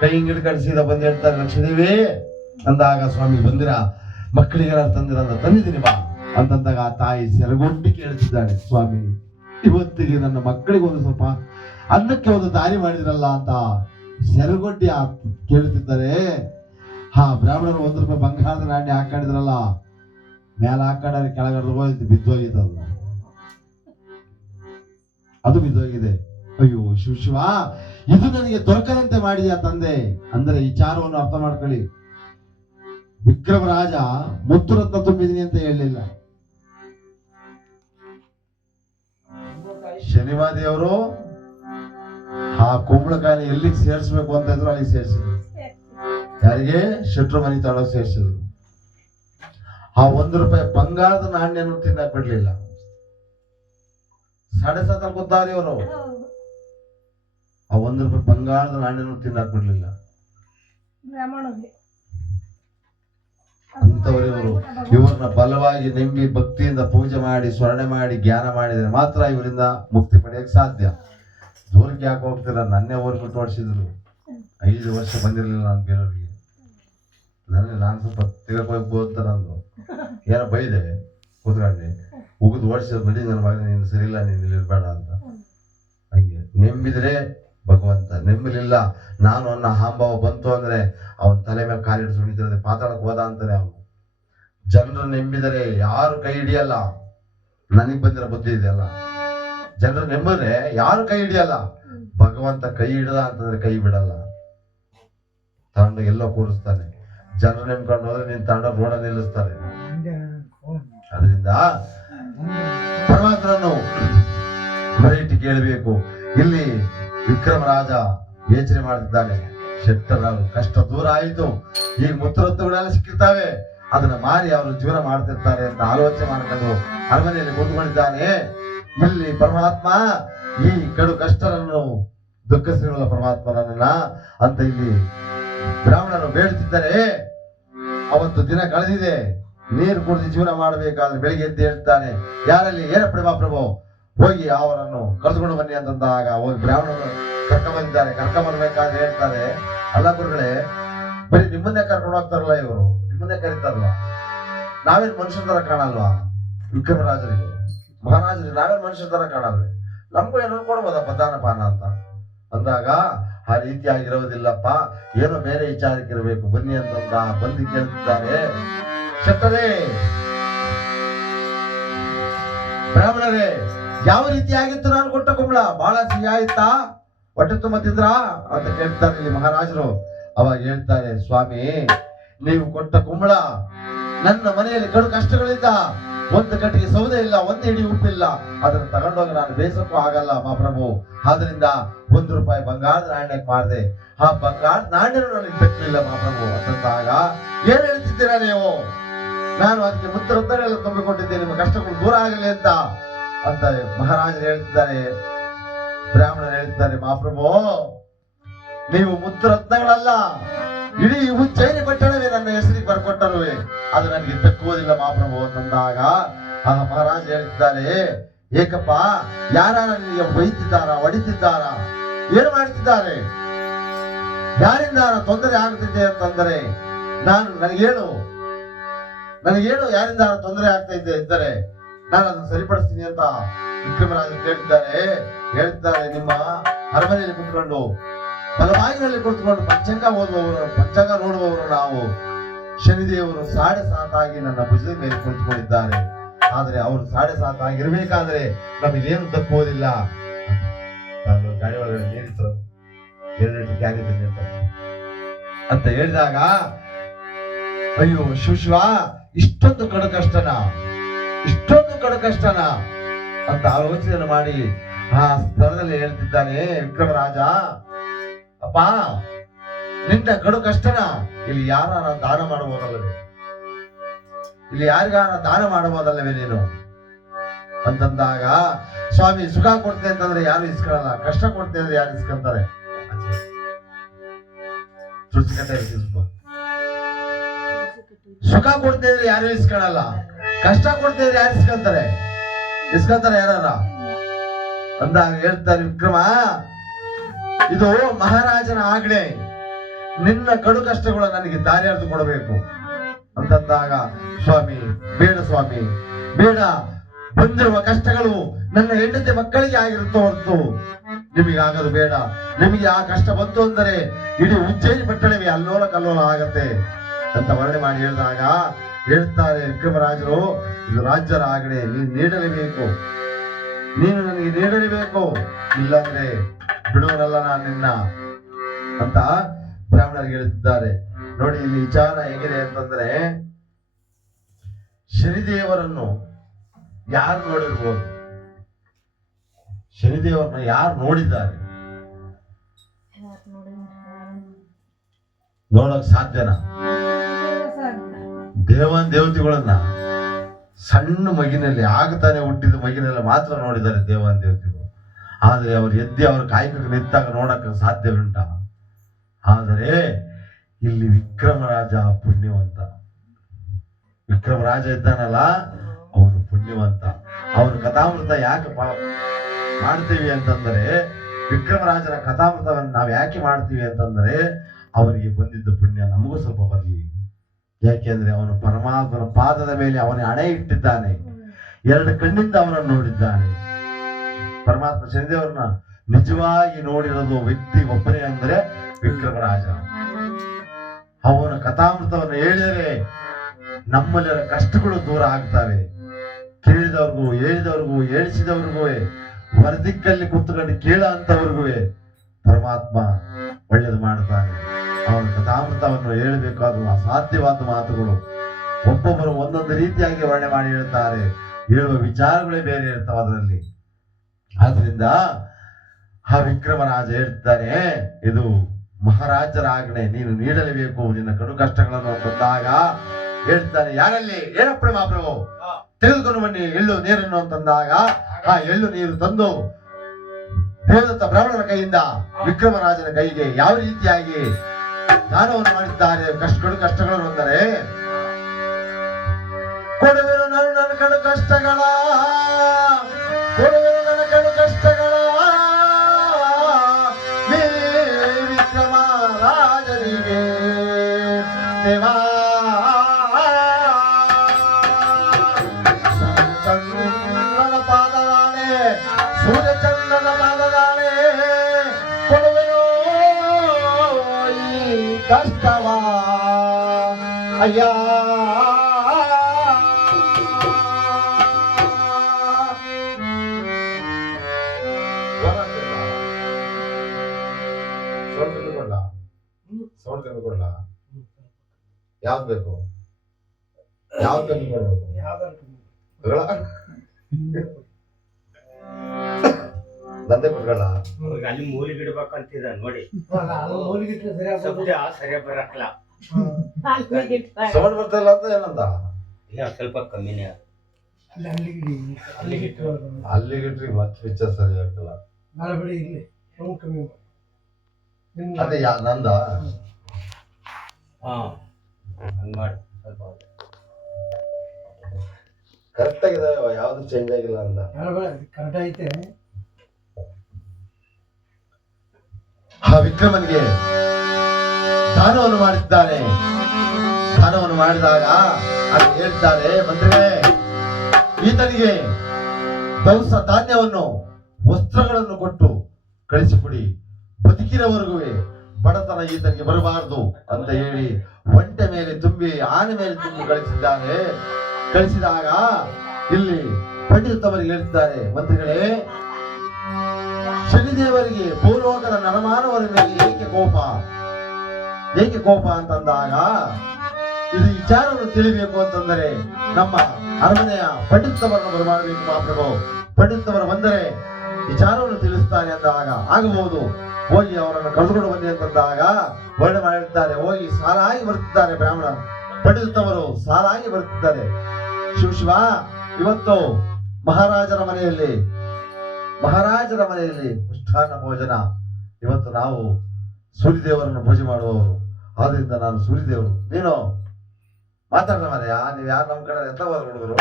ಕೈ ಹಿಂಗಿಡ್ ಕಡಿಸಿದ ಬಂದು ಹೇಳ್ತಾರೆ, ಲಕ್ಷ್ಮೀದೇವಿ ಅಂದಾಗ ಸ್ವಾಮಿ ಬಂದಿರ, ಮಕ್ಕಳಿಗೆ ತಂದಿರ ಅಂತ ತಂದಿದ್ದೀನಿ ಬಾ ಅಂತಂದಾಗ ಆ ತಾಯಿ ಸೆರಗೊಂಡಿ ಕೇಳ್ತಿದ್ದಾಳೆ, ಸ್ವಾಮಿ ಇವತ್ತಿಗೆ ನನ್ನ ಮಕ್ಕಳಿಗೆ ಒಂದು ಸ್ವಲ್ಪ ಅನ್ನಕ್ಕೆ ಒಂದು ದಾರಿ ಮಾಡಿದ್ರಲ್ಲ ಅಂತ ಸೆರಗೊಡ್ಡಿ ಕೇಳ್ತಿದ್ದಾರೆ. ಬ್ರಾಹ್ಮಣರು 1 ರೂಪಾಯಿ ಬಂಗಾರದ ನಾಣ್ಯ ಹಾಕೊಂಡಿದ್ರಲ್ಲ, ಮೇಲೆ ಹಾಕೊಂಡ್ರೆ ಕೆಳಗಡೆ ಹೋಯ್ತು, ಬಿದ್ದೋಗಿತ್ತು, ಅದು ಬಿದ್ದೋಗಿದೆ. ಅಯ್ಯೋ ಶಿವ, ಇದು ನನಗೆ ದೊರಕದಂತೆ ಮಾಡಿದ್ಯಾ ತಂದೆ ಅಂದರೆ ವಿಚಾರವನ್ನು ಅರ್ಥ ಮಾಡ್ಕೊಳ್ಳಿ. ವಿಕ್ರಮರಾಜ ಮುತ್ತುರತ್ನ ತುಂಬಿದೀನಿ ಅಂತ ಹೇಳಲಿಲ್ಲ. ಶನಿವಾದಿಯವರು ಆ ಕುಂಬಳಕಾಯಿನ ಎಲ್ಲಿಗೆ ಸೇರಿಸ್ಬೇಕು ಅಂತ ಇದ್ರು ಅಲ್ಲಿಗೆ ಸೇರಿಸಿದ್ರು. ಯಾರಿಗೆ? ಶೆಟ್ರು ಮನೆ ತಾಳೋಗಿ ಸೇರಿಸಿದ್ರು. ಆ 1 ರೂಪಾಯಿ ಬಂಗಾರದ ನಾಣ್ಯನು ತಿನ್ನಕ್ ಬಿಡ್ಲಿಲ್ಲ. 7.5 ಗೊತ್ತಾರೆ ಇವರು. ಆ 1 ರೂಪಾಯಿ ಬಂಗಾರದ ನಾಣ್ಯನು ತಿನ್ನಕ್ ಬಿಡ್ಲಿಲ್ಲ. ಅಂತವರಿವರು ಇವ್ರನ್ನ ಬಲವಾಗಿ ನಂಬಿ ಭಕ್ತಿಯಿಂದ ಪೂಜೆ ಮಾಡಿ ಸ್ಮರಣೆ ಮಾಡಿ ಜ್ಞಾನ ಮಾಡಿದ್ರೆ ಮಾತ್ರ ಇವರಿಂದ ಮುಕ್ತಿ ಪಡೆಯಕ್ಕೆ ಸಾಧ್ಯ. ದೂರಕ್ಕೆ ಯಾಕೆ ಹೋಗ್ತೀರ? ನನ್ನೇ ಊರಿಗೆ ತೋರಿಸಿದ್ರು. 5 ವರ್ಷ ಬಂದಿರಲಿಲ್ಲ ನಾನು ಬೇರೆಯವ್ರಿಗೆ. ನಾನು ಸ್ವಲ್ಪ ತಿರ್ಗೋಗ್ಬೋದು ಅಂತ ನಂದು ಏನೋ ಬೈದೆ, ಕೂತ್ಕೊಂಡೆ ಉಗಿದು ಓಡಿಸಿದ್ ಬಡಿ ನನ್ನ ಮಗ ನೀನು ಸರಿಯಿಲ್ಲ, ನೀನು ಇಲ್ಲಿರ್ಬೇಡ ಅಂತ. ಹಂಗೆ ನೆಂಬಿದ್ರೆ ಭಗವಂತ, ನೆಮ್ಮಲಿಲ್ಲ ನಾನು ಅನ್ನೋ ಅಹಂಭಾವ ಬಂತು ಅಂದ್ರೆ ಅವನ ತಲೆ ಮೇಲೆ ಕಾಲಿಡಿಸಿ ಹೊಡಿತಿರೋದೆ, ಪಾತಾಳಕ್ಕೆ ಹೋದ ಅಂತಾನೆ ಅವನು. ಜನರು ನೆಂಬಿದರೆ ಯಾರು ಕೈ ಹಿಡಿಯಲ್ಲ. ನನಗ್ ಬಂದಿರೋ ಬುದ್ಧಿ ಇದೆಯಲ್ಲ, ಜನರು ನೆಂಬಿದ್ರೆ ಯಾರು ಕೈ ಹಿಡಿಯಲ್ಲ. ಭಗವಂತ ಕೈ ಹಿಡ್ದ ಅಂತಂದ್ರೆ ಕೈ ಬಿಡಲ್ಲ, ತಗೊಂಡು ಎಲ್ಲೋ ಕೂರಿಸ್ತಾನೆ. ಜನರು ನೆಂಬ್ಕೊಂಡು ಹೋದ್ರೆ ನೀನ್ ತಗೊಂಡ ರೋಡ ನಿಲ್ಲಿಸ್ತಾರೆ. ಅದರಿಂದ ಪರಮಾತ್ಮನನ್ನು ಮರೆಯಿಟ್ಟು ಕೇಳಬೇಕು. ಇಲ್ಲಿ ವಿಕ್ರಮರಾಜ ಯೋಚನೆ ಮಾಡ್ತಿದ್ದಾನೆ, ಶೆಟ್ಟರ ಕಷ್ಟ ದೂರ ಆಯಿತು, ಈಗ ಮುತ್ತುರತ್ತುಗಳೆಲ್ಲ ಸಿಕ್ಕಿರ್ತಾವೆ, ಅದನ್ನ ಮಾರಿ ಅವರು ಜೀವನ ಮಾಡ್ತಿರ್ತಾರೆ ಅಂತ ಆಲೋಚನೆ ಮಾಡ್ಕೊಂಡು ಅರಮನೆಯಲ್ಲಿ ಕೂತ್ಕೊಂಡಿದ್ದಾನೆ. ಇಲ್ಲಿ ಪರಮಾತ್ಮ ಈ ಕಡು ಕಷ್ಟರನ್ನು ದುಃಖಿಸಿರುವ ಪರಮಾತ್ಮನನ್ನ ಅಂತ ಇಲ್ಲಿ ಬ್ರಾಹ್ಮಣರು ಬೇಡುತ್ತಿದ್ದರೆ, ಅವತ್ತು ದಿನ ಕಳೆದಿದೆ, ನೀರು ಕುಡಿದು ಜೀವನ ಮಾಡಬೇಕಾದ್ರೆ ಬೆಳಿಗ್ಗೆ ಎದ್ದು ಹೇಳ್ತಾನೆ, ಯಾರಲ್ಲಿ ಏನಪ್ಪಡಿ ಮಹಾಪ್ರಭು, ಹೋಗಿ ಅವರನ್ನು ಕರೆದುಕೊಂಡು ಬನ್ನಿ ಅಂತಂದಾಗ ಹೋಗಿ ಬ್ರಾಹ್ಮಣರು ಕರ್ಕೊಂಡ್ಬಂದಿದ್ದಾರೆ. ಕರ್ಕೊಂಡ್ಬರ್ಬೇಕಾದ್ರೆ ಹೇಳ್ತಾರೆ, ಅಲ್ಲ ಗುರುಗಳೇ, ಬರೀ ನಿಮ್ಮನ್ನೇ ಕರ್ಕೊಂಡು ಹೋಗ್ತಾರಲ್ಲ ಇವರು, ನಿಮ್ಮನ್ನೇ ಕರೀತಾರಲ್ಲ, ನಾವೇನ್ ಮನುಷ್ಯರ ತರ ಕಾಣಲ್ವಾ? ವಿಕ್ರಮರಾಜರಿಗೆ ಮಹಾರಾಜರಿಗೆ ನಾವೇನ್ ಮನುಷ್ಯರ ತರ ಕಾಣಲ್ವೇ? ನಮಗೂ ಏನೋ ಕೊಡ್ಬೋದಪ್ಪ ದಾನಪಾನ ಅಂತ ಅಂದಾಗ, ಆ ರೀತಿಯಾಗಿರೋದಿಲ್ಲಪ್ಪ, ಏನೋ ಬೇರೆ ವಿಚಾರಕ್ಕೆ ಇರಬೇಕು, ಬನ್ನಿ ಅಂತಂದ. ಬಂದು ಕೇಳ್ತಿದ್ದಾರೆ, ಶೆಟ್ಟರೇ, ಬ್ರಾಹ್ಮಣರೇ, ಯಾವ ರೀತಿಯಾಗಿತ್ತು ನಾನು ಕೊಟ್ಟ ಕುಂಬಳ? ಬಹಳ ಸಿಹಿ ಆಯ್ತಾ? ಹೊಟ್ಟೆ ತುಂಬ ತಿಂದ್ರಾ ಅಂತ ಕೇಳ್ತಾರೆ ಇಲ್ಲಿ ಮಹಾರಾಜರು. ಅವಾಗ ಹೇಳ್ತಾರೆ, ಸ್ವಾಮಿ, ನೀವು ಕೊಟ್ಟ ಕುಂಬಳ ನನ್ನ ಮನೆಯಲ್ಲಿ ಕಡು ಕಷ್ಟಗಳಿಂದ ಒಂದು ಕಟ್ಟಿಗೆ ಸೌದೆ ಇಲ್ಲ, ಒಂದು ಹಿಡಿ ಉಪ್ಪಿಲ್ಲ, ಅದನ್ನು ತಗೊಂಡೋಗಿ ನಾನು ಬೇಯಿಸಕ್ಕೂ ಆಗಲ್ಲ ಮಹಾಪ್ರಭು. ಆದ್ರಿಂದ ₹1 ಬಂಗಾರದ ನಾಣ್ಯಕ್ಕೆ ಮಾರಿದೆ. ಆ ಬಂಗಾರದ ನಾಣ್ಯನು ನನಗೆ ಬೆಟ್ಟಲಿಲ್ಲ ಮಹಾಪ್ರಭು ಅಂತಂದಾಗ, ಏನ್ ಹೇಳ್ತಿದ್ದೀರಾ ನೀವು? ನಾನು ಅದಕ್ಕೆ ಮುತ್ತರತ್ನಗಳೆಲ್ಲ ತುಂಬಿಕೊಟ್ಟಿದ್ದೆ, ನಿಮ್ಮ ಕಷ್ಟಗಳು ದೂರ ಆಗಲಿ ಅಂತ ಮಹಾರಾಜರು ಹೇಳ್ತಿದ್ದಾರೆ. ಬ್ರಾಹ್ಮಣರು ಹೇಳ್ತಾರೆ, ಮಹಾಪ್ರಭು, ನೀವು ಮುತ್ತರತ್ನಗಳಲ್ಲ, ಇಡೀ ಉಜ್ಜಯಿನಿ ಪಟ್ಟಣವೇ ನನ್ನ ಹೆಸರಿಗೆ ಬರ್ಕೊಟ್ಟರುವೆ, ಅದು ನನಗೆ ತಕ್ಕುವುದಿಲ್ಲ ಮಹಾಪ್ರಭು ಅಂತಂದಾಗ, ಆ ಮಹಾರಾಜ ಹೇಳ್ತಿದ್ದಾರೆ, ಏಕಪ್ಪ, ಯಾರ ನಿನಗೆ ಬೈತಿದ್ದಾರ, ಹೊಡಿತಿದ್ದಾರ, ಏನು ಮಾಡ್ತಿದ್ದಾರೆ, ಯಾರಿಂದ ತೊಂದರೆ ಆಗುತ್ತಿದೆ ಅಂತಂದರೆ ನನಗೇನು ಯಾರಿಂದ ತೊಂದರೆ ಆಗ್ತಾ ಇದ್ದರೆ ನಾನು ಅದನ್ನು ಸರಿಪಡಿಸ್ತೀನಿ ಅಂತ ವಿಕ್ರಮರಾಜರು ಹೇಳ್ತಿದ್ದಾರೆ. ನಿಮ್ಮ ಅರಮನೆಯಲ್ಲಿ ಕುತ್ಕೊಂಡು ಬಲವಾಗಿನಲ್ಲಿ ಕುಳಿತುಕೊಂಡು ಪಂಚಾಂಗ ನೋಡುವವರು ನಾವು. ಶನಿದೇವರು 7.5 ನನ್ನ ಭುಜದ ಮೇಲೆ ಕುಳಿತುಕೊಂಡಿದ್ದಾರೆ. ಆದ್ರೆ ಅವರು 7.5 ಆಗಿರ್ಬೇಕಾದ್ರೆ ನಮಗೇನು ತಪ್ಪುವುದಿಲ್ಲ. ಗಾಡಿ ಒಳಗಡೆ ನೀರಿತ್ತು, 2 ಕ್ಯಾನ್ ಅಂತ ಹೇಳಿದಾಗ, ಅಯ್ಯೋ ಶಿವ, ಇಷ್ಟೊಂದು ಕಡು ಕಷ್ಟನ ಅಂತ ಆಲೋಚನೆ ಮಾಡಿ ಆ ಸ್ಥಳದಲ್ಲಿ ಹೇಳ್ತಿದ್ದಾನೆ ವಿಕ್ರಮರಾಜ, ಅಪ್ಪ, ನಿನ್ನ ಕಡು ಕಷ್ಟನ ಇಲ್ಲಿ ಯಾರ ದಾನ ಮಾಡಬಹುದಲ್ಲವೇ? ಇಲ್ಲಿ ಯಾರಿಗಾರ ದಾನ ಮಾಡಬಹುದಲ್ಲವೇ ನೀನು ಅಂತಂದಾಗ, ಸ್ವಾಮಿ, ಸುಖ ಕೊಡ್ತೇನೆ ಅಂತಂದ್ರೆ ಯಾರು ಇಸ್ಕೊಳ್ಳಲ್ಲ, ಕಷ್ಟ ಕೊಡ್ತೇನೆ ಅಂದ್ರೆ ಯಾರು ಇಸ್ಕೊಂತಾರೆ? ಸುಖ ಕೊಡ್ತೇನೆ ಯಾರು ಇಸ್ಕೊಳ್ಳಲ್ಲ, ಕಷ್ಟ ಕೊಡ್ತೇನೆ ಯಾರು ಇಸ್ಕೊಂತಾರೆ ಯಾರ ಅಂದಾಗ ಹೇಳ್ತಾರೆ, ವಿಕ್ರಮ, ಇದು ಮಹಾರಾಜನ ಆಜ್ಞೆ, ನಿನ್ನ ಕಡು ಕಷ್ಟಗಳು ನನಗೆ ದಾರಿ ಅರ್ದು ಕೊಡಬೇಕು ಅಂತಂದಾಗ, ಸ್ವಾಮಿ, ಬೇಡ, ಬಂದಿರುವ ಕಷ್ಟಗಳು ನನ್ನ ಹೆಂಡತಿ ಮಕ್ಕಳಿಗೆ ಆಗಿರುತ್ತೋ ಹೊರತು ನಿಮಗಾಗದು ಬೇಡ. ನಿಮಗೆ ಆ ಕಷ್ಟ ಬಂತು ಅಂದರೆ ಇಡೀ ಉಜ್ಜಯಿನಿ ಪಟ್ಟಣವೇ ಅಲ್ಲೋಲ ಕಲ್ಲೋಲ ಆಗತ್ತೆ ಅಂತ ವರ್ಣನೆ ಮಾಡಿ ಹೇಳಿದಾಗ ಹೇಳ್ತಾರೆ ವಿಕ್ರಮರಾಜರು, ಇದು ರಾಜ್ಯರ ಆಜ್ಞೆ, ನೀನು ನನಗೆ ನೀಡಲೇಬೇಕು, ಇಲ್ಲಾಂದ್ರೆ ಬಿಡುವನಲ್ಲ ನಾನು ನಿನ್ನ ಅಂತ ಬ್ರಾಹ್ಮಣರಿಗೆ ಹೇಳ್ತಿದ್ದಾರೆ. ನೋಡಿ, ಇಲ್ಲಿ ವಿಚಾರ ಹೇಗಿದೆ ಅಂತಂದ್ರೆ, ಶನಿದೇವರನ್ನು ಯಾರು ನೋಡಿರ್ಬೋದು? ಶನಿದೇವರನ್ನ ಯಾರು ನೋಡಿದ್ದಾರೆ? ನೋಡಕ್ ಸಾಧ್ಯನಾ? ದೇವತೆಗಳನ್ನ ಸಣ್ಣ ಮಗಿನಲ್ಲಿ, ಆಗತಾನೆ ಹುಟ್ಟಿದ ಮಗಿನಲ್ಲಿ ಮಾತ್ರ ನೋಡಿದ್ದಾರೆ ದೇವತೆಗಳು. ಆದ್ರೆ ಅವರು ಎದ್ದಿ ಅವ್ರ ಕಾಯಕಕ್ಕೆ ನಿಂತಾಗ ನೋಡಕ್ ಸಾಧ್ಯ ಉಂಟ? ಆದರೆ ಇಲ್ಲಿ ವಿಕ್ರಮರಾಜ ಪುಣ್ಯವಂತ. ವಿಕ್ರಮರಾಜ ಇದ್ದಾನಲ್ಲ, ಅವನು ಪುಣ್ಯವಂತ. ಅವನು ಕಥಾಮೃತ ಯಾಕೆ ಮಾಡ್ತೀವಿ ಅಂತಂದ್ರೆ, ವಿಕ್ರಮರಾಜನ ಕಥಾಮೃತವನ್ನು ನಾವು ಯಾಕೆ ಮಾಡ್ತೀವಿ ಅಂತಂದ್ರೆ, ಅವನಿಗೆ ಬಂದಿದ್ದ ಪುಣ್ಯ ನಮಗೂ ಸ್ವಲ್ಪ ಬರಲಿ. ಯಾಕೆಂದ್ರೆ ಅವನು ಪರಮಾತ್ಮನ ಪಾದದ ಮೇಲೆ ಅವನ ಹಣೆ ಇಟ್ಟಿದ್ದಾನೆ, 2 ಕಣ್ಣಿಂದ ಅವನನ್ನು ನೋಡಿದ್ದಾನೆ. ಪರಮಾತ್ಮ ಶನಿದೇವರನ್ನ ನಿಜವಾಗಿ ನೋಡಿರೋದು ವ್ಯಕ್ತಿ ಒಬ್ಬರೇ ಅಂದ್ರೆ ವಿಕ್ರಮರಾಜ. ಅವನ ಕಥಾಮೃತವನ್ನು ಹೇಳಿದರೆ ನಮ್ಮಲ್ಲಿರೋ ಕಷ್ಟಗಳು ದೂರ ಆಗ್ತವೆ. ಹೇಳಿದವ್ರಿಗೂ ಹೇಳಿಸಿದವ್ರಿಗೂ, ವರದಿಕ್ಕಲ್ಲಿ ಕುತ್ಕೊಂಡು ಕೇಳ ಅಂತವ್ರಿಗೂ ಪರಮಾತ್ಮ ಒಳ್ಳೇದು ಮಾಡ್ತಾನೆ. ಅವನ ಕಥಾಮೃತವನ್ನು ಹೇಳಬೇಕಾದ ಅಸಾಧ್ಯವಾದ ಮಾತುಗಳು ಒಬ್ಬೊಬ್ಬರು ಒಂದೊಂದು ರೀತಿಯಾಗಿ ವರ್ಣನೆ ಮಾಡಿ ಹೇಳ್ತಾರೆ. ಹೇಳುವ ವಿಚಾರಗಳೇ ಬೇರೆ ಇರ್ತಾವ ಅದರಲ್ಲಿ. ಆದ್ರಿಂದ ಆ ವಿಕ್ರಮರಾಜ ಹೇಳ್ತಾನೆ, ಇದು ಮಹಾರಾಜರ ಆಜ್ಞೆ, ನೀನು ನೀಡಲೇಬೇಕು ನಿನ್ನ ಕಡು ಕಷ್ಟಗಳನ್ನು ಬಂದಾಗ. ಹೇಳ್ತಾನೆ, ಯಾರಲ್ಲಿ ಏನಪ್ಪ ಮಹಾಪ್ರಭು, ತೆಗೆದುಕೊಂಡು ಬನ್ನಿ ಎಳ್ಳು ನೀರನ್ನು ಅಂತಂದಾಗ, ಆ ಎಳ್ಳು ನೀರು ತಂದು ದೇವದತ್ತ ಬ್ರಾಹ್ಮಣರ ಕೈಯಿಂದ ವಿಕ್ರಮರಾಜನ ಕೈಗೆ ಯಾವ ರೀತಿಯಾಗಿ ದಾನವನ್ನು ಮಾಡಿದ್ದಾರೆ. ಕಷ್ಟಗಳು ಅಂದರೆ ಕೊಡುವೆನು ನನ್ನ ಕಡು ಕಷ್ಟಗಳ, ಕೊಡುವೆನು ನನ್ನ ಕಡು ಕಷ್ಟಗಳ ವಿಕ್ರಮರಾಜನಿಗೆ ದೇವಾ. ಚಂದ್ರನ ಪಾದದಾಣೆ, ಸೂರ್ಯಚಂದ್ರನ ಪಾದದಾಣೆ, ಕೊಡುವೆನು ಈ ಕಷ್ಟವಾ ಅಯ್ಯ. ಸೌಂಡ್ ಕಮ್ಮಿ ಕೊಡ್ಲ? ಯಾವ್ದು ಬೇಕು? ಯಾವ್ದು ಕಮ್ಮಿ ಕೊಡ್ಬೇಕು? ನಂದೇ ಕೊಡ್ಗಳ ಅಲ್ಲಿ ಮೂಲಿಗೆ ಇಡ್ಬೇಕಂತಿದ ನೋಡಿ. ಸರಿಯಾಗಿ ಬರಕ್ಲ ಸೌಂಡ್ ಬರ್ತಿಲ್ಲ ಅಂತ ಏನಂತ ಸ್ವಲ್ಪ ಕಮ್ಮಿನೇ ಅಲ್ಲಿಗಿಟ್ರಿ ಮತ್ತೆ ಪಿಕ್ಚರ್ ಸರಿ ಆಗ್ತಲ್ಲ. ಅದೇ ನಂದ ಹಂಗ್ ಮಾಡಿ ಸ್ವಲ್ಪ ಕರೆಕ್ಟ್ ಆಗಿದೆ, ಯಾವ್ದು ಚೇಂಜ್ ಆಗಿಲ್ಲ ಅಂತ. ಕರೆಕ್ಟ್ ಐತೆ. ಆ ವಿಕ್ರಮನಿಗೆ ದಾನವನ್ನು ಮಾಡಿದ್ದಾರೆ. ದಾನವನ್ನು ಮಾಡಿದಾಗ ಅಲ್ಲಿ ಹೇಳ್ತಾರೆ, ಮಂತ್ರಿಗಳೇ, ಈತನಿಗೆ ದವಸ ಧಾನ್ಯವನ್ನು ವಸ್ತ್ರಗಳನ್ನು ಕೊಟ್ಟು ಕಳಿಸಿಕೊಡಿ, ಬದುಕಿನವರೆಗೂ ಬಡತನ ಈತನಿಗೆ ಬರಬಾರದು ಅಂತ ಹೇಳಿ ಒಂಟೆ ಮೇಲೆ ತುಂಬಿ ಆನೆ ಮೇಲೆ ತುಂಬಿ ಕಳಿಸಿದ್ದಾರೆ. ಕಳಿಸಿದಾಗ ಇಲ್ಲಿ ಪಂಡಿತವರಿಗೆ ಹೇಳ್ತಾರೆ, ಮಂತ್ರಿಗಳೇ, ಶನಿದೇವರಿಗೆ ಭೂಲೋಕದ ನರಮಾನವರ ಮೇಲೆ ಏಕೆ ಕೋಪ ಅಂತಂದಾಗ ಇದು ವಿಚಾರವನ್ನು ತಿಳಿಬೇಕು ಅಂತಂದರೆ ನಮ್ಮ ಅರಮನೆಯ ಪಂಡಿತವರನ್ನು ಬರಮಾಡಬೇಕು ಮಹಾಪ್ರಭು. ಪಂಡಿತವರು ಬಂದರೆ ವಿಚಾರವನ್ನು ತಿಳಿಸ್ತಾರೆ ಅಂದಾಗ ಆಗಬಹುದು, ಹೋಗಿ ಅವರನ್ನು ಕರೆದುಕೊಂಡು ಬನ್ನಿ ಅಂತಂದಾಗ ವರ್ಣನೆ ಮಾಡಿರ್ತಾರೆ. ಹೋಗಿ ಸಾಲಾಗಿ ಬರುತ್ತಿದ್ದಾರೆ ಬ್ರಾಹ್ಮಣ ಪಂಡಿತವರು, ಸಾಲಾಗಿ ಬರುತ್ತಿದ್ದಾರೆ. ಶಿವ ಇವತ್ತು ಮಹಾರಾಜರ ಮನೆಯಲ್ಲಿ ಮೃಷ್ಟಾನ್ನ ಭೋಜನ. ಇವತ್ತು ನಾವು ಸೂರ್ಯದೇವರನ್ನು ಪೂಜೆ ಮಾಡುವವರು, ಆದ್ರಿಂದ ನಾನು ಸೂರ್ಯದೇವರು. ನೀನು ಮಾತಾಡೋಣ ಮರೆಯ, ನೀವು ಯಾರು ನಮ್ಮ ಕಡೆ ಎಂತ ಹುಡುಗರು?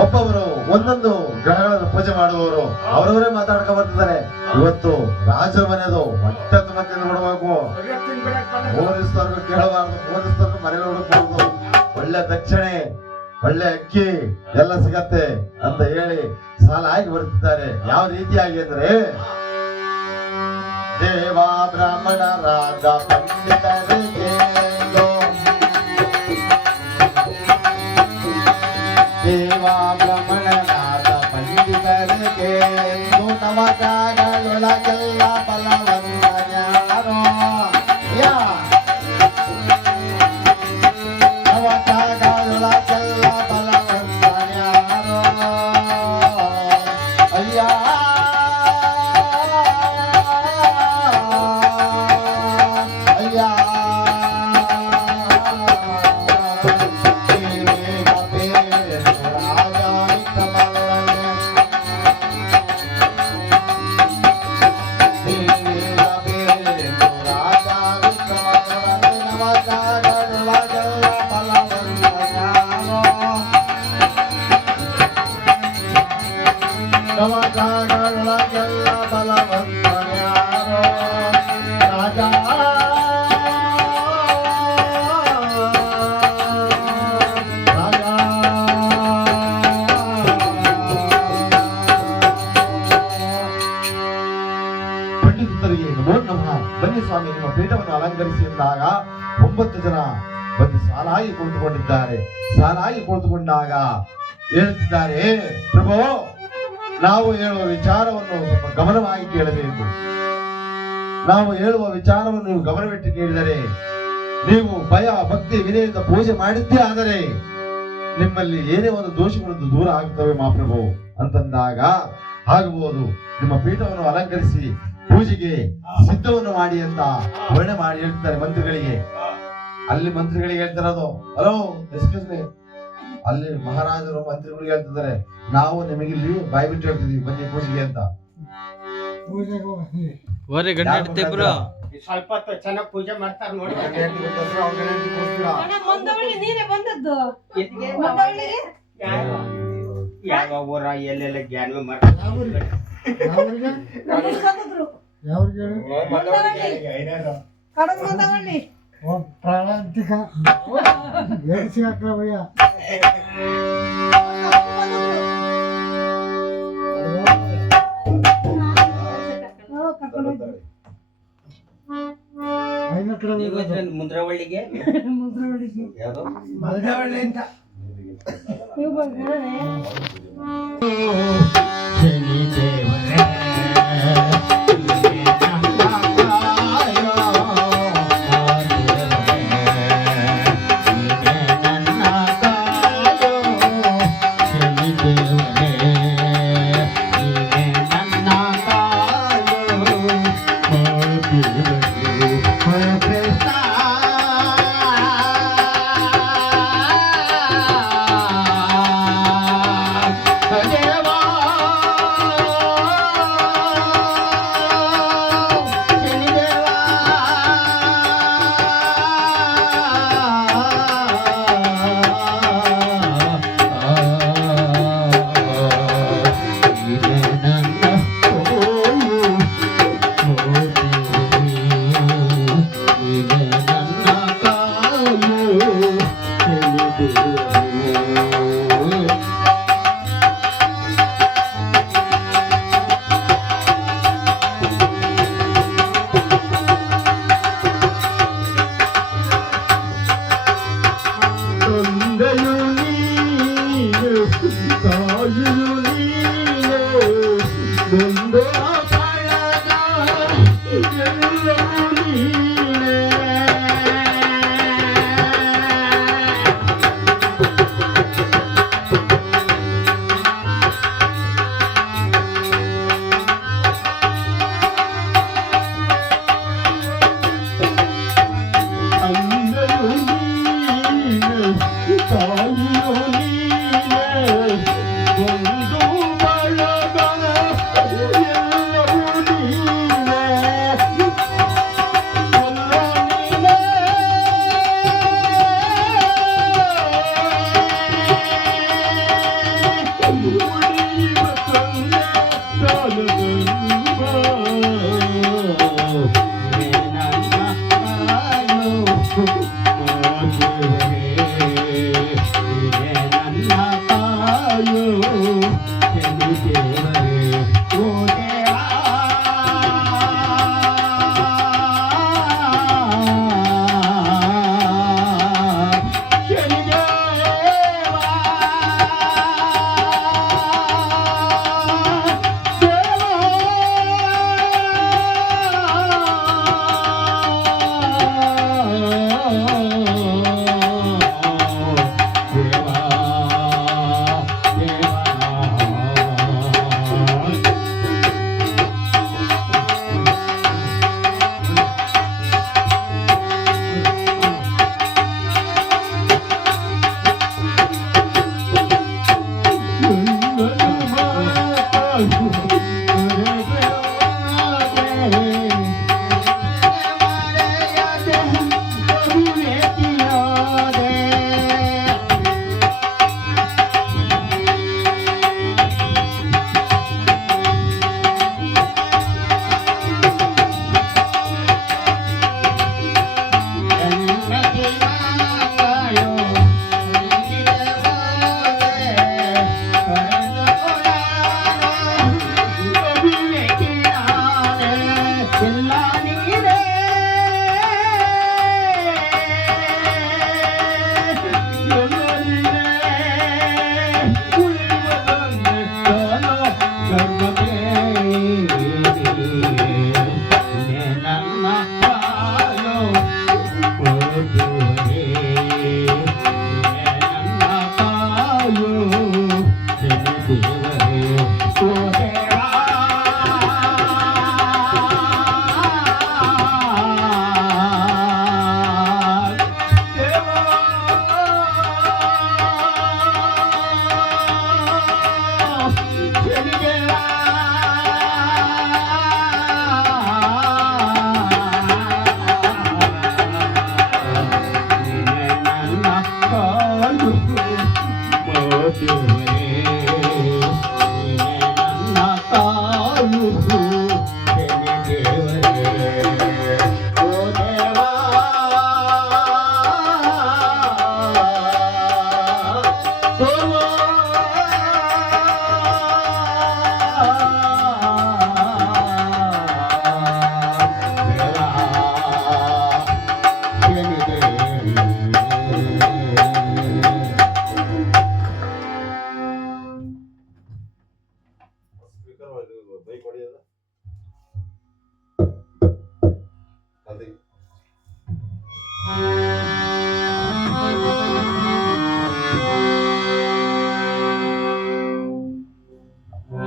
ಒಬ್ಬೊಬ್ಬರು ಒಂದೊಂದು ಗ್ರಹಗಳನ್ನು ಪೂಜೆ ಮಾಡುವವರು ಅವರವರೇ ಮಾತಾಡ್ಕೊಂಡ್ ಬರ್ತಿದ್ದಾರೆ. ಇವತ್ತು ರಾಜರ ಮನೆಯದು ಹೊಟ್ಟೆ ತುಂಬ ತಿಂದು ಬಿಡಬೇಕು. ಪೊಲೀಸರು ಕೇಳಬಾರ್ದು, ಪೊಲೀಸರು ಮನೆಯಲ್ಲಿ ಹುಡುಕಬಹುದು. ಒಳ್ಳೆ ದಕ್ಷಿಣೆ, ಒಳ್ಳೆ ಅಕ್ಕಿ ಎಲ್ಲ ಸಿಗತ್ತೆ ಅಂತ ಹೇಳಿ ಸಾಲ ಆಗಿ ಬರ್ತಿದ್ದಾರೆ. ಯಾವ ರೀತಿಯಾಗಿ ಅಂದ್ರೆ, ದೇವಾ ಬ್ರಾಹ್ಮಣ ರಾಜ ಪಂಡಿತರಿಗೆ, ದೇವಾ ಬ್ರಾಹ್ಮಣನಾದ ಪಂಡಿತರಿಗೆ ನಮಕಾರೊಳಗೆಲ್ಲ ಫಲವನ್ನು ಯಾರೋ ನಮಕಾರೊಳಗೆಲ್ಲ ಫಲವನ್ನು ಯಾರೋ ಅಯ್ಯ. ಬನ್ನಿ ಸ್ವಾಮಿ, ನಿಮ್ಮ ಪೀಠವನ್ನು ಅಲಂಕರಿಸಿ ಎಂದಾಗ 9 ಜನ ಬಂದು ಸಾಲಾಗಿ ಕುಳಿತುಕೊಂಡಿದ್ದಾರೆ. ಸಾಲಾಗಿ ಕುಳಿತುಕೊಂಡಾಗ ಹೇಳ್ತಿದ್ದಾರೆ, ಪ್ರಭು, ನಾವು ಹೇಳುವ ವಿಚಾರವನ್ನು ಸ್ವಲ್ಪ ಗಮನವಾಗಿ ಕೇಳಬೇಕು. ನಾವು ಹೇಳುವ ವಿಚಾರವನ್ನು ನೀವು ಗಮನವಿಟ್ಟು ಕೇಳಿದರೆ, ನೀವು ಭಯ ಭಕ್ತಿ ವಿನಯದಿಂದ ಪೂಜೆ ಮಾಡಿದ್ದೇ ಆದರೆ ನಿಮ್ಮಲ್ಲಿ ಏನೇ ಒಂದು ದೋಷಗಳು ದೂರ ಆಗುತ್ತವೆ ಮಹಾಪ್ರಭು ಅಂತಂದಾಗ ಆಗಬಹುದು. ನಿಮ್ಮ ಪೀಠವನ್ನು ಅಲಂಕರಿಸಿ ಪೂಜೆಗೆ ಸಿದ್ಧವನ್ನು ಮಾಡಿ ಅಂತ ವರ್ಣನೆ ಮಾಡಿ ಹೇಳ್ತಾರೆ ಮಂತ್ರಿಗಳಿಗೆ. ಅಲ್ಲಿ ಮಂತ್ರಿಗಳಿಗೆ ಹೇಳ್ತಿರೋದು, ಹಲೋ ಎಕ್ಸ್ಕ್ಯೂಸ್ ಮೀ, ಅಲ್ಲಿ ಮಹಾರಾಜರು ಮಂತ್ರಿಗಳು ಹೇಳ್ತಿದ್ದಾರೆ, ನಾವು ನಿಮಗೆ ಇಲ್ಲಿ ಬಾಯಿ ಬಿಟ್ಟು ಹೇಳ್ತಿದೀವಿ ಬನ್ನಿ ಪೂಜೆಗೆ ಅಂತ. ಓರಿ ಗಂಡ ಹೆಂಡ್ತಿ ಇಬ್ರು ಸ್ವಲ್ಪ ಹೊತ್ತು ಚೆನ್ನಾಗಿ ಪೂಜೆ ಮಾಡ್ತಾರ ನೋಡಿ. ಮಂದವಳ್ಳಿ ನೀನೇ ಬಂದದ್ದು ಎಲ್ಲಿಗೆ? ಮಂದವಳ್ಳಿಗೆ ಯಾವ ಊರ ಎಲ್ಲೆಲ್ಲ ಜ್ಞಾನ ಮಾಡ್ತಾರೆ. ನಮ್ಮನ್ನ ತಂದಿದ್ರು ಕಡದ ಮಂದವಳ್ಳಿ ಪ್ರಾಣಾಂತಿಕ ಎಡಿಸಿ ಹಾಕ್ಲವಯ್ಯ ಐನ ಕಡೆ ನೀವು ಇದ್ರಲ್ಲಿ ಮುಂದ್ರವಳ್ಳಿಗೆ ಮುದ್ರವಳ್ಳಿಗೆ ಯಾವ್ದು ಮಲ್ದವಳ್ಳಿ ಅಂತ ನೀವು ಬಂದ್ರೆ ದೇವಾ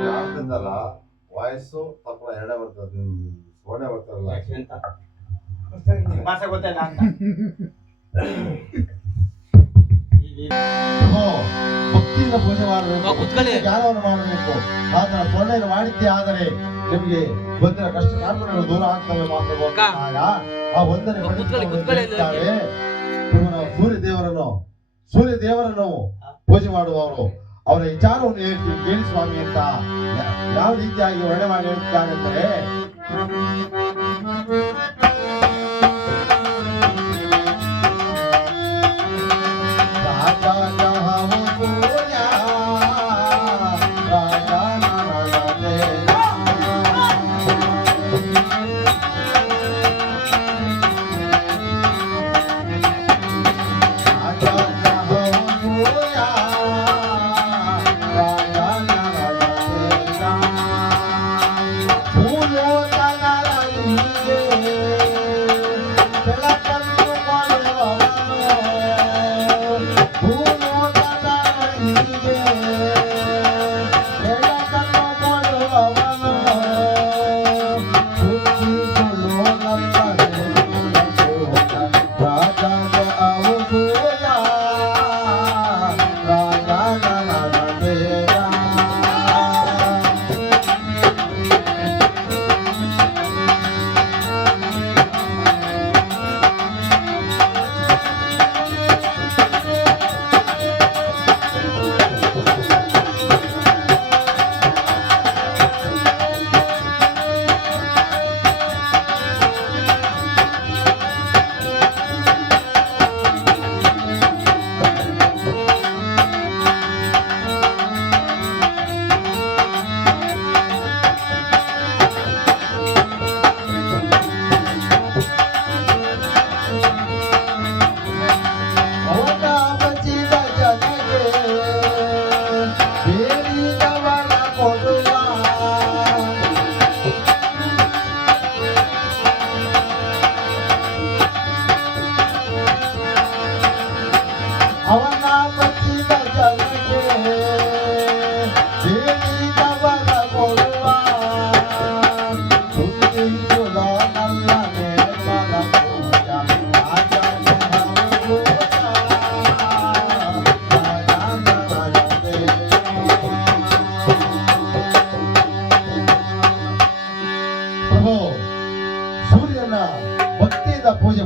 ಯಾಕಂದಲ್ಲ ವಾಯ್ಸು ತಪ್ಪಲ ಎರಡೇ ಬರ್ತದೆ ಸೋನೆ ಬರ್ತಾರಲ್ಲ ಭಾಷೆ ಗೊತ್ತಿಲ್ಲ ಅಂತ ಭಕ್ತಿಯಿಂದ ಪೂಜೆ ಮಾಡಬೇಕು ಕೂತ್ಕೊಳ್ಳಿ. ಜ್ಞಾನವನ್ನು ಮಾಡಬೇಕು ಆತರ ಸೊಳ್ಳೆಯನ್ನು ಮಾಡಿದ್ದೇ ಆದರೆ ನಿಮಗೆ ಬಂದಿರೋ ಕಷ್ಟ ಕಾರ್ಪಣ್ಯಗಳು ದೂರ ಆಗ್ತವೆ ಮಾತ್ರ ಆ ಒಂದನೇ ಕೂತ್ಕೊಳ್ಳಿ. ಸೂರ್ಯ ದೇವರನ್ನು ಪೂಜೆ ಮಾಡುವವರು ಅವರ ವಿಚಾರವನ್ನು ಹೇಳ್ತೀವಿ ಕೇಳಿ ಸ್ವಾಮಿ ಅಂತ ಯಾವ ರೀತಿಯಾಗಿ ವರ್ಣನೆ ಮಾಡಿ ಹೇಳ್ತಾರೆಂದರೆ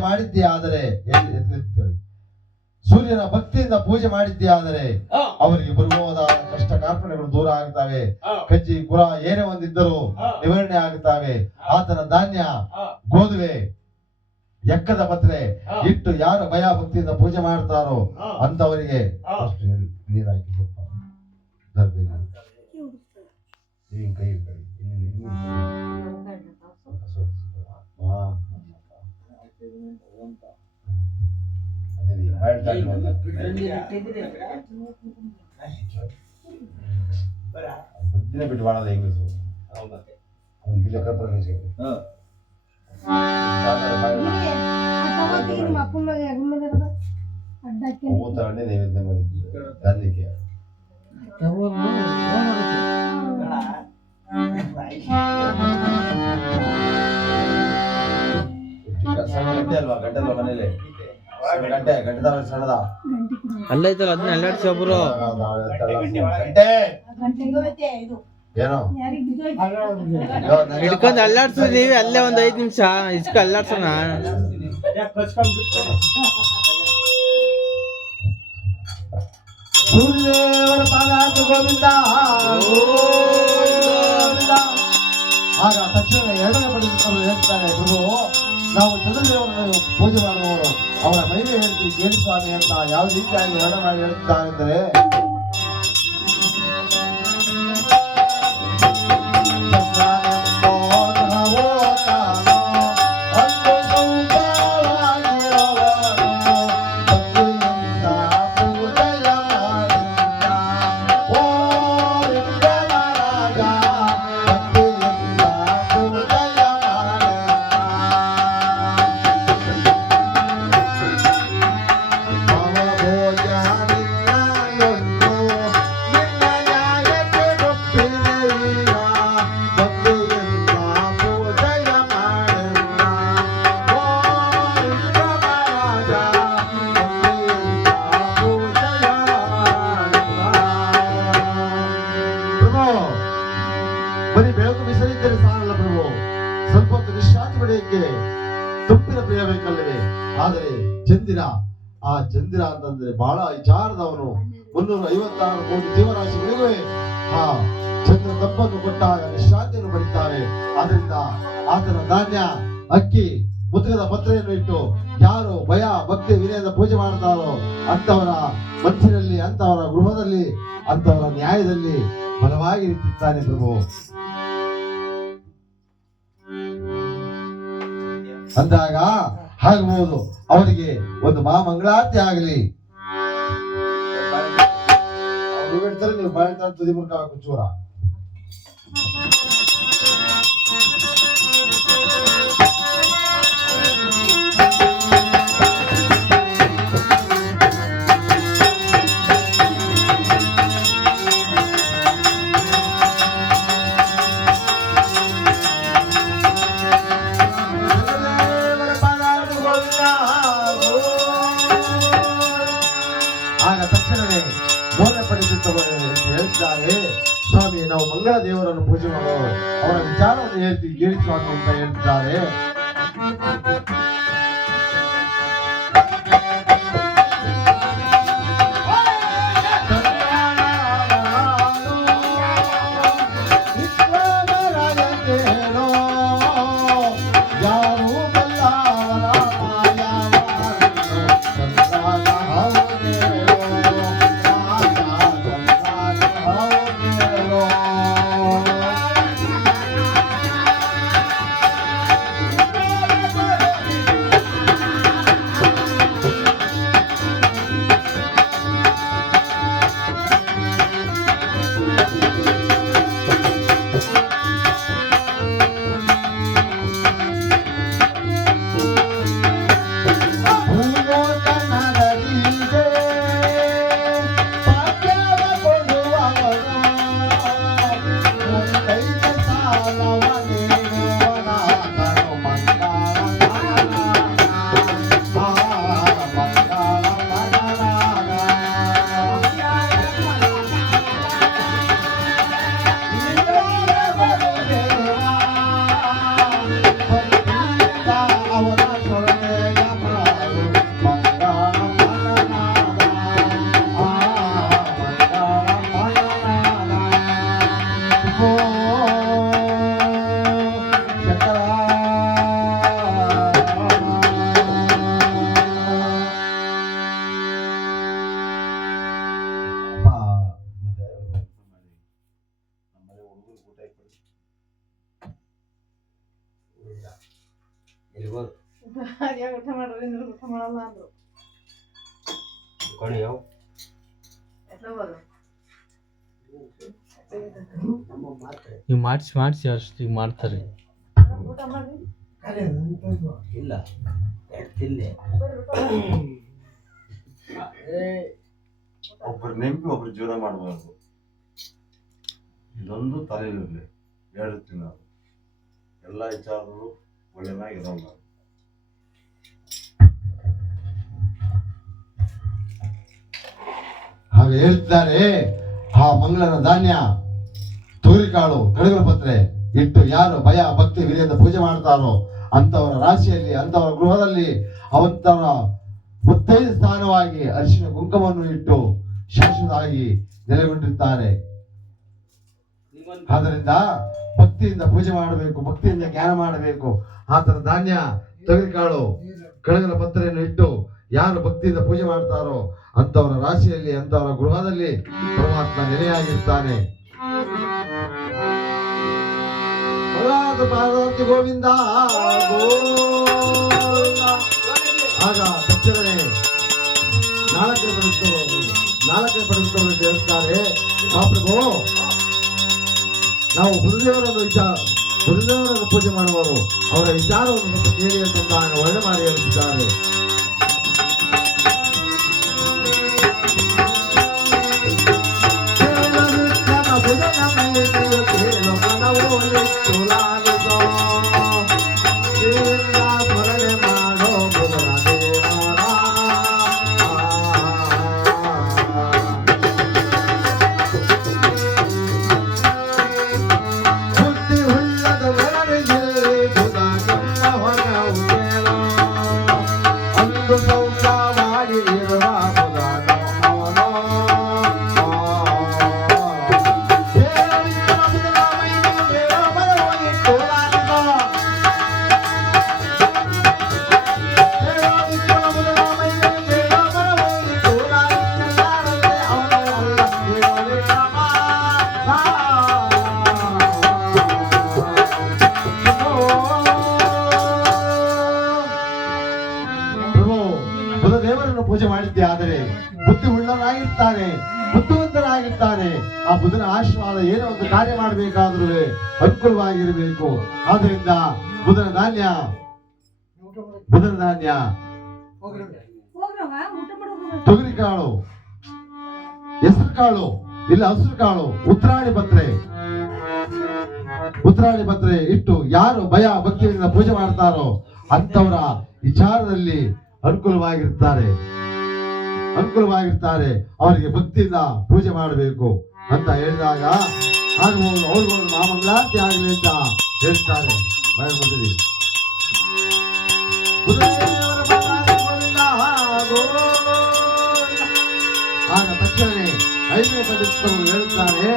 ಮಾಡಿದ್ದೇ ಆದರೆ ಸೂರ್ಯನ ಭಕ್ತಿಯಿಂದ ಪೂಜೆ ಮಾಡಿದ್ದೇ ಆದರೆ ಅವರಿಗೆ ಬರಬಹುದಾದ ಕಷ್ಟ ಕಾರ್ಪಣ್ಯಗಳು ದೂರ ಆಗ್ತವೆ. ಕಜ್ಜಿ ಕುರ ಏನೇ ಒಂದಿದ್ದರೂ ನಿವಾರಣೆ ಆಗುತ್ತವೆ. ಆತನ ಧಾನ್ಯ ಗೋಧುವೆ ಎಕ್ಕದ ಪತ್ರೆ ಇಟ್ಟು ಯಾರು ಭಯ ಭಕ್ತಿಯಿಂದ ಪೂಜೆ ಮಾಡ್ತಾರೋ ಅಂತವರಿಗೆ ನೀರಾಕಿ ಕೈ ಬಿಟ್ಟು ಮಾಡೋದು ಹೆಂಗಿಸು ಮೂತರಣ್ಣೆ ನೈವೇದ್ಯ ಮಾಡಿದ್ದು ಧಾನ್ಯಕ್ಕೆ ಗಂಟೆ ಅಲ್ವಾ ಗಂಟೆ ಅಲ್ವಾ ಮನೇಲಿ ಗಂಟೆ ಗಂಟೆ ಸಣ್ಣದ ಅಲ್ಲ ಐತಲ್ಲ ಅದನ್ನ ಅಲ್ಲಾಡ್ಸಿ ಒಬ್ರು ಗಂಟೆ ಏನೋ ಹಿಡ್ಕೊಂಡ್ ಅಲ್ಲಾಡ್ಸು ನೀವೇ ಅಲ್ಲೇ ಒಂದ್ 5 ನಿಮಿಷ ಇಸ್ಕ ಅಲ್ಲಾಡ್ಸೋಣ. ಸೂರ್ಯದೇವರ ಪಾದಾರ್ಥ ಗೋವಿಂದ ಗೋವಿಂದ. ಆಗ ತಕ್ಷಣ ಎರಡನೇ ಪಡೆದುಕೊಂಡು ಹೇಳ್ತಾರೆ, ಪ್ರಭು ನಾವು ಚಂದ್ರದೇವರನ್ನು ಪೂಜೆ ಮಾಡುವವರು, ಅವರ ಮಹಿಮೆ ಹೇಳ್ತೀವಿ ಕೇಳಿ ಸ್ವಾಮಿ ಅಂತ ಯಾವ ರೀತಿಯಾಗಿ ವರ್ಣ ಮಾಡಿ ಹೇಳ್ತಾರೆ ಅಂದರೆ, ಬರೀ ಬೆಳಕು ಬಿಸಲಿದ್ದರೆ ಸಾಲಲ್ಲ ಪ್ರಭು, ಸ್ವಲ್ಪ ಹೊತ್ತು ವಿಶ್ರಾಂತಿ ಪಡೆಯಕ್ಕೆ ತಪ್ಪಿನ ಪ್ರಿಯ ಬೇಕಲ್ಲವೇ? ಆದರೆ ಚಂದಿರ, ಆ ಚಂದಿರ ಅಂತಂದ್ರೆ ಬಹಳ ವಿಚಾರದವನು. 356 ಕೋಟಿ ಜೀವರಾಶಿಗಳಿಗೂ ಆ ಚಂದ್ರ ತಪ್ಪನ್ನು ಕೊಟ್ಟಾಗ ವಿಶ್ರಾಂತಿಯನ್ನು ಪಡಿತಾರೆ. ಆದ್ರಿಂದ ಆತನ ಧಾನ್ಯ, ಅಕ್ಕಿ, ಮುತುಕದ ಪತ್ರೆಯನ್ನು ಇಟ್ಟು ಯಾರು ಭಯ ಭಕ್ತಿ ವಿನಯದ ಪೂಜೆ ಮಾಡ್ತಾರೋ ಅಂತವರ ಮನಸ್ಸಿನಲ್ಲಿ, ಅಂತವರ ಗೃಹದಲ್ಲಿ, ಅಂತವರ ನ್ಯಾಯದಲ್ಲಿ ಬಲವಾಗಿ ನಿಂತಿದ್ದಾನೆ ಪ್ರಭು. ಅಂದಾಗ ಆಗಬಹುದು ಅವರಿಗೆ ಒಂದು ಮಹಾಮಂಗಳಾರತಿ ಆಗಲಿ. ಅವ್ರು ಹೇಳ್ತಾರೆ, ನೀವು ಬಾಳ್ತಾ ತುದಿ ಮುರ್ಕ ಚೂರ. ಆಗ ತಕ್ಷಣವೇ ಮೋನೆ ಪಡೆದಿದ್ದವರು ಹೇಳ್ತಾರೆ, ಸ್ವಾಮಿ ನಾವು ಮಂಗಳ ದೇವರನ್ನು ಪೂಜೆ ಮಾಡುವವರು, ಅವರ ವಿಚಾರವನ್ನು ಹೇಳ್ತೀವಿ ಕೇಳಿ ಸ್ವಾಮಿ ಅಂತ ಹೇಳ್ತಿದ್ದಾರೆ. ಊಟ ಮಾಡ್ರಿ, ನೀವು ಊಟ ಮಾಡಲ್ಲ ಅಂದ್ರು. ನೀವು ಮಾಡಿಸಿ ಅಷ್ಟು ಈಗ ಮಾಡ್ತಾರೆ. ಊಟ ಮಾಡ್ರಿ. ಇಲ್ಲ ತಿನ್ನೆ. ಒಬ್ಬರು ನೆಂಪಿ ಒಬ್ರು ಜೀವನ ಮಾಡಬಾರ್ದು. ಇದೊಂದು ತಲೆಯಿರಲಿ. 2 ತಿಂಗಳು ಎಲ್ಲ ವಿಚಾರಗಳು ಒಳ್ಳೆನಾಗಿರೋಲ್ಲ. ಹಾಗೆ ಹೇಳ್ತಿದ್ದಾರೆ, ಆ ಮಂಗಳನ ಧಾನ್ಯ, ತೊಗರಿಕಾಳು, ಕಡಗರ ಪತ್ರೆ ಇಟ್ಟು ಯಾರು ಭಯ ಭಕ್ತಿ ವಿನಯದ ಪೂಜೆ ಮಾಡ್ತಾರೋ ಅಂತವರ ರಾಶಿಯಲ್ಲಿ, ಅಂತವರ ಗೃಹದಲ್ಲಿ, ಅವಂತರ ಮುತ್ತೈದ ಸ್ಥಾನವಾಗಿ ಅರಿಶಿನ ಕುಂಕುಮವನ್ನು ಇಟ್ಟು ಶಾಶ್ವತವಾಗಿ ನೆಲೆಗೊಂಡಿರ್ತಾರೆ. ಆದ್ದರಿಂದ ಭಕ್ತಿಯಿಂದ ಪೂಜೆ ಮಾಡಬೇಕು, ಭಕ್ತಿಯಿಂದ ಜ್ಞಾನ ಮಾಡಬೇಕು. ಆತರ ಧಾನ್ಯ, ತೊಗರಿಕಾಳು, ಕಳಗಲ ಪತ್ರೆಯನ್ನು ಇಟ್ಟು ಯಾರು ಭಕ್ತಿಯಿಂದ ಪೂಜೆ ಮಾಡ್ತಾರೋ ಅಂತವರ ರಾಶಿಯಲ್ಲಿ, ಅಂತವರ ಗೃಹದಲ್ಲಿ ಪರಮಾತ್ಮ ನೆಲೆಯಾಗಿರ್ತಾನೆ. ಪಾರ್ವತಿ ಗೋವಿಂದ ಆಗ ತಕ್ಷಣವೇ ನಾಲ್ಕನೇ ಪಡೆದುಕೊಂಡು ಹೇಳ್ತಾರೆ, ಮಹಾಪ್ರಭು ನಾವು ಗುರುದೇವರನ್ನು ಪೂಜೆ ಮಾಡುವವರು, ಅವರ ವಿಚಾರವನ್ನು ಸ್ವಲ್ಪ ಕೇಳಿ ಅಂತಂದಾಗ ವರ್ಣೆ ಮಾಡಿ ಹೇಳುತ್ತಿದ್ದಾರೆ. ಪೂಜೆ ಮಾಡಿದ್ದೆ ಆದರೆ ಬುದ್ಧಿ ಉಳ್ಳವರಾಗಿರ್ತಾನೆ, ಬುದ್ಧಿವಂತರಾಗಿರ್ತಾನೆ. ಆ ಬುಧನ ಆಶೀರ್ವಾದ ಏನೋ ಒಂದು ಕಾರ್ಯ ಮಾಡಬೇಕಾದ್ರೂ ಅನುಕೂಲವಾಗಿರಬೇಕು. ಆದ್ರಿಂದ ಬುಧನ ಧಾನ್ಯ ತೊಗರಿ ಕಾಳು, ಹೆಸರು ಕಾಳು, ಇಲ್ಲ ಹಸಿರು ಕಾಳು, ಉತ್ತರಾಣಿ ಪತ್ರೆ ಇಟ್ಟು ಯಾರು ಭಯ ಭಕ್ತಿಯಿಂದ ಪೂಜೆ ಮಾಡ್ತಾರೋ ಅಂತವರ ವಿಚಾರದಲ್ಲಿ ಅನುಕೂಲವಾಗಿರ್ತಾರೆ. ಅವರಿಗೆ ಭಕ್ತಿಯಿಂದ ಪೂಜೆ ಮಾಡಬೇಕು ಅಂತ ಹೇಳಿದಾಗ ಆಗ್ಬೋದು, ಅವ್ರಿಗೊಂದು ನಾಮಂಗಳಾರತಿ ಆಗಲಿ ಅಂತ ಹೇಳ್ತಾರೆ. ಆಗ ತಕ್ಷಣವೇ ಐದನೇ ಪಂಡಿತರು ಹೇಳುತ್ತಾರೆ,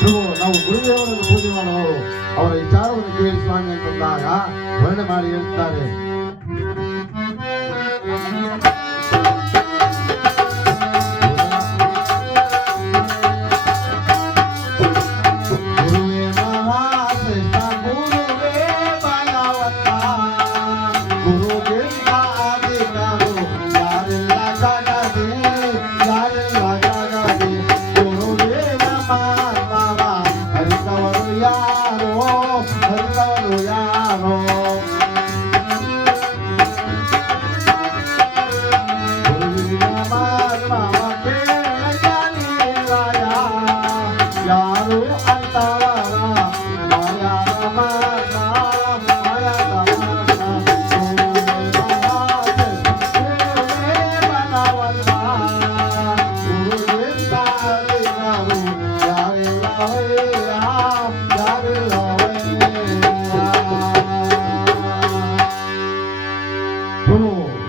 ಪ್ರಭು ನಾವು ಗುರುದೇವರನ್ನು ಪೂಜೆ ಮಾಡುವವರು, ಅವರ ವಿಚಾರವನ್ನು ಕೇಳಿ ಸ್ವಾಮಿ ಅಂತಂದಾಗ ವರ್ಣನೆ ಮಾಡಿ ಹೇಳ್ತಾರೆ.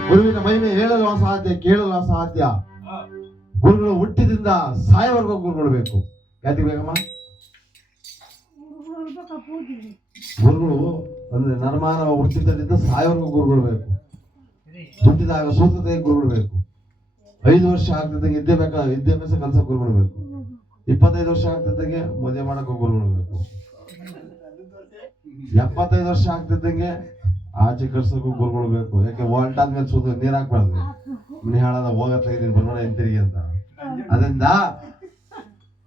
ಗುರುವಿನ ಮಹಿಮೆ ಹೇಳಲು ಅಸಾಧ್ಯ, ಕೇಳಲು ಅಸಾಧ್ಯ. ಗುರುಗಳು ಹುಟ್ಟಿದಿಂದ ಸಾಯವರೆಗೂ ಗುರುಗಳು ಬೇಕು. ಯಾಕೆ ಬೇಕಮ್ಮ? ಗುರುಗಳು ಅಂದ್ರೆ ನರಮಾನವ ಹುಟ್ಟಿದ್ದರಿಂದ ಸಾಯವರೆಗೂ ಗುರುಗಳು ಬೇಕು. ಹುಟ್ಟಿದಾಗ ಸೂತ್ರತೆ ಗುರುಗಳು ಬೇಕು. 5 ವರ್ಷ ಆಗ್ತಿದ್ದಂಗೆ ವಿದ್ಯಾಭ್ಯಾಸ ಕಲ್ಸ ಗುರುಗಳು ಬೇಕು. 25 ವರ್ಷ ಆಗ್ತಿದ್ದಂಗೆ ಮದುವೆ ಮಾಡಕ್ಕೆ ಗುರುಗಳು ಬೇಕು. 75 ವರ್ಷ ಆಗ್ತಿದ್ದಂಗೆ ಆಚೆ ಕಳ್ಸೋಕ್ಕೂ ಗುರುಗಳು ಬೇಕು. ಯಾಕೆ ಹೊಲ್ಟಾದ್ಮೇಲೆ ಸೂತ್ರ ನೀರ್ ಹಾಕ್ಬಾರ್ದು, ಮನೆ ಹಾಳಾದ ಹೋಗತ್ತ ಇದೀನಿ ಬರೋಣ ಹಿಂತಿರುಗಿ ಅಂತ. ಅದರಿಂದ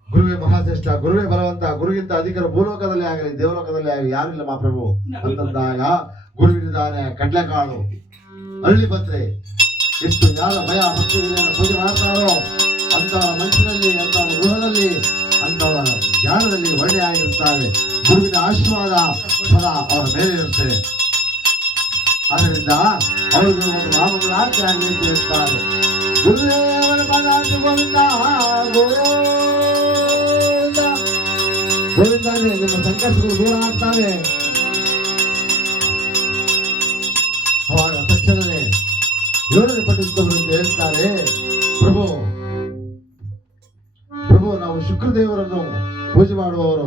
ಗುರುವೇ ಮಹಾಶ್ರೇಷ್ಠ, ಗುರುವೇ ಬಲವಂತ, ಗುರುಗಿಂತ ಅಧಿಕರ ಭೂಲೋಕದಲ್ಲಿ ಆಗಲಿ ದೇವಲೋಕದಲ್ಲಿ ಆಗಲಿ ಯಾರಿಲ್ಲ ಮಹಾಪ್ರಭು ಅಂತಂದಾಗ ಗುರುವಿನಿದ್ದಾನೆ ಕಡ್ಲೆಕಾಳು, ಹಳ್ಳಿ ಪತ್ರೆ ಇಷ್ಟು ಯಾರ ಭಯ ಭಕ್ತಿಯನ್ನು ಪೂಜೆ ಮಾಡ್ತಾರೋ ಅಂತವರ ಮನಸ್ಸಿನಲ್ಲಿ, ಅಂತವರ ಗೃಹದಲ್ಲಿ, ಅಂತವರ ಜ್ಞಾನದಲ್ಲಿ ಒಳ್ಳೆ ಆಗಿರ್ತಾರೆ. ಗುರುವಿನ ಆಶೀರ್ವಾದ ಸದಾ ಅವರ ಮೇಲೆ ಇರುತ್ತದೆ. ಆದ್ದರಿಂದ ಅವರಿಗೆ ಒಂದು ನಾಮಗಳಾಗಿ ಆಗಲಿ ಅಂತ ಹೇಳ್ತಾರೆ. ಗುರುದೇವರ ಪದಾರ್ಥ ಗೋವಿಂದ ಗೋವಿಂದಾನೆ ನಿಮ್ಮ ಸಂಕಷ್ಟಗಳು ದೂರ ಆಗ್ತಾವೆ. ಅವಾಗ ತಕ್ಷಣವೇ 7ನೇ ಪಂಡಿತರು ಅಂತ ಹೇಳ್ತಾರೆ, ಪ್ರಭು ದೇವರನ್ನು ಪೂಜೆ ಮಾಡುವವರು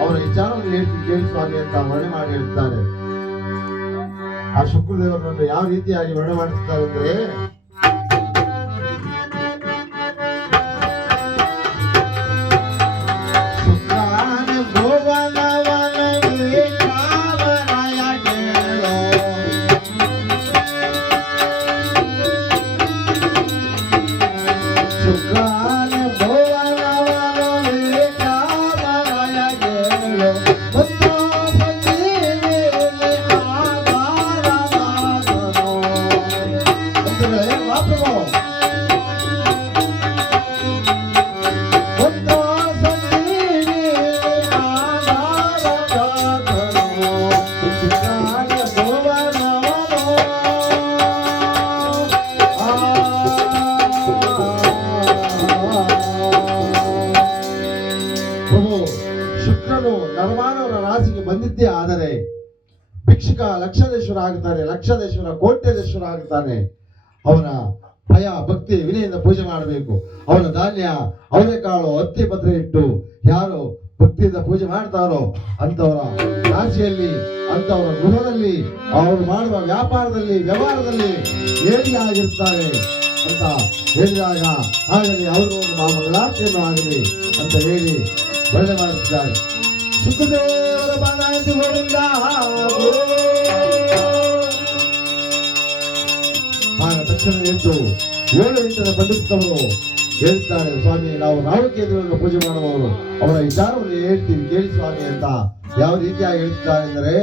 ಅವರ ವಿಚಾರವನ್ನು ಹೇಳ್ತೀನಿ ಕೇಳಿ ಸ್ವಾಮಿ ಅಂತ ವರ್ಣನೆ ಮಾಡಿ ಹೇಳ್ತಾರೆ. ಆ ಶುಕ್ರದೇವರನ್ನು ಯಾವ ರೀತಿಯಾಗಿ ವರ್ಣನೆ ಮಾಡುತ್ತಾರೆ ಅಂದ್ರೆ, ಶುಕ್ರನು ನರಮಾನವರ ರಾಶಿಗೆ ಬಂದಿದ್ದೇ ಆದರೆ ಭಿಕ್ಷುಕ ಲಕ್ಷದೇಶ್ವರ ಆಗುತ್ತಾನೆ, ಲಕ್ಷದೇಶ್ವರ ಕೋಟ್ಯದೇಶ್ವರ ಆಗುತ್ತಾನೆ. ಅವನ ಭಯ ಭಕ್ತಿ ವಿನಯದಿಂದ ಪೂಜೆ ಮಾಡಬೇಕು. ಅವನ ಧಾನ್ಯ ಅವರೆಕಾಳು ಹತ್ತಿ ಪತ್ರೆ ಇಟ್ಟು ಯಾರು ಭಕ್ತಿಯಿಂದ ಪೂಜೆ ಮಾಡ್ತಾರೋ ಅಂತವರ ರಾಶಿಯಲ್ಲಿ, ಅಂತವರ ಗೃಹದಲ್ಲಿ, ಅವರು ಮಾಡುವ ವ್ಯಾಪಾರದಲ್ಲಿ ವ್ಯವಹಾರದಲ್ಲಿ ಏರಿಯಾಗಿರ್ತಾರೆ ಅಂತ ಹೇಳಿದಾಗ ಆಗಲಿ ಅವರು ಒಂದು ಮಂಗಳಾರತಿಯನ್ನು ಆಗಲಿ ಅಂತ ಹೇಳಿ ವರ್ಣನೆ ಮಾಡುತ್ತಿದ್ದಾರೆ. ಶುಕ್ರದೇವರ ಬಾಲಾಜಿ ಗೋವಿಂದ. ಆಗ ತಕ್ಷಣ ಎದ್ದು 7 ಇಂಟರ ಪಂಡಿತವರು ಹೇಳ್ತಾರೆ, ಸ್ವಾಮಿ ನಾವು ರಾಹುಕೇತುಗಳನ್ನು ಪೂಜೆ ಮಾಡುವವರು, ಅವರ ವಿಚಾರವನ್ನು ಹೇಳ್ತೀವಿ ಕೇಳಿ ಸ್ವಾಮಿ ಅಂತ ಯಾವ ರೀತಿಯಾಗಿ ಹೇಳ್ತಿದ್ದಾರೆ ಅಂದರೆ,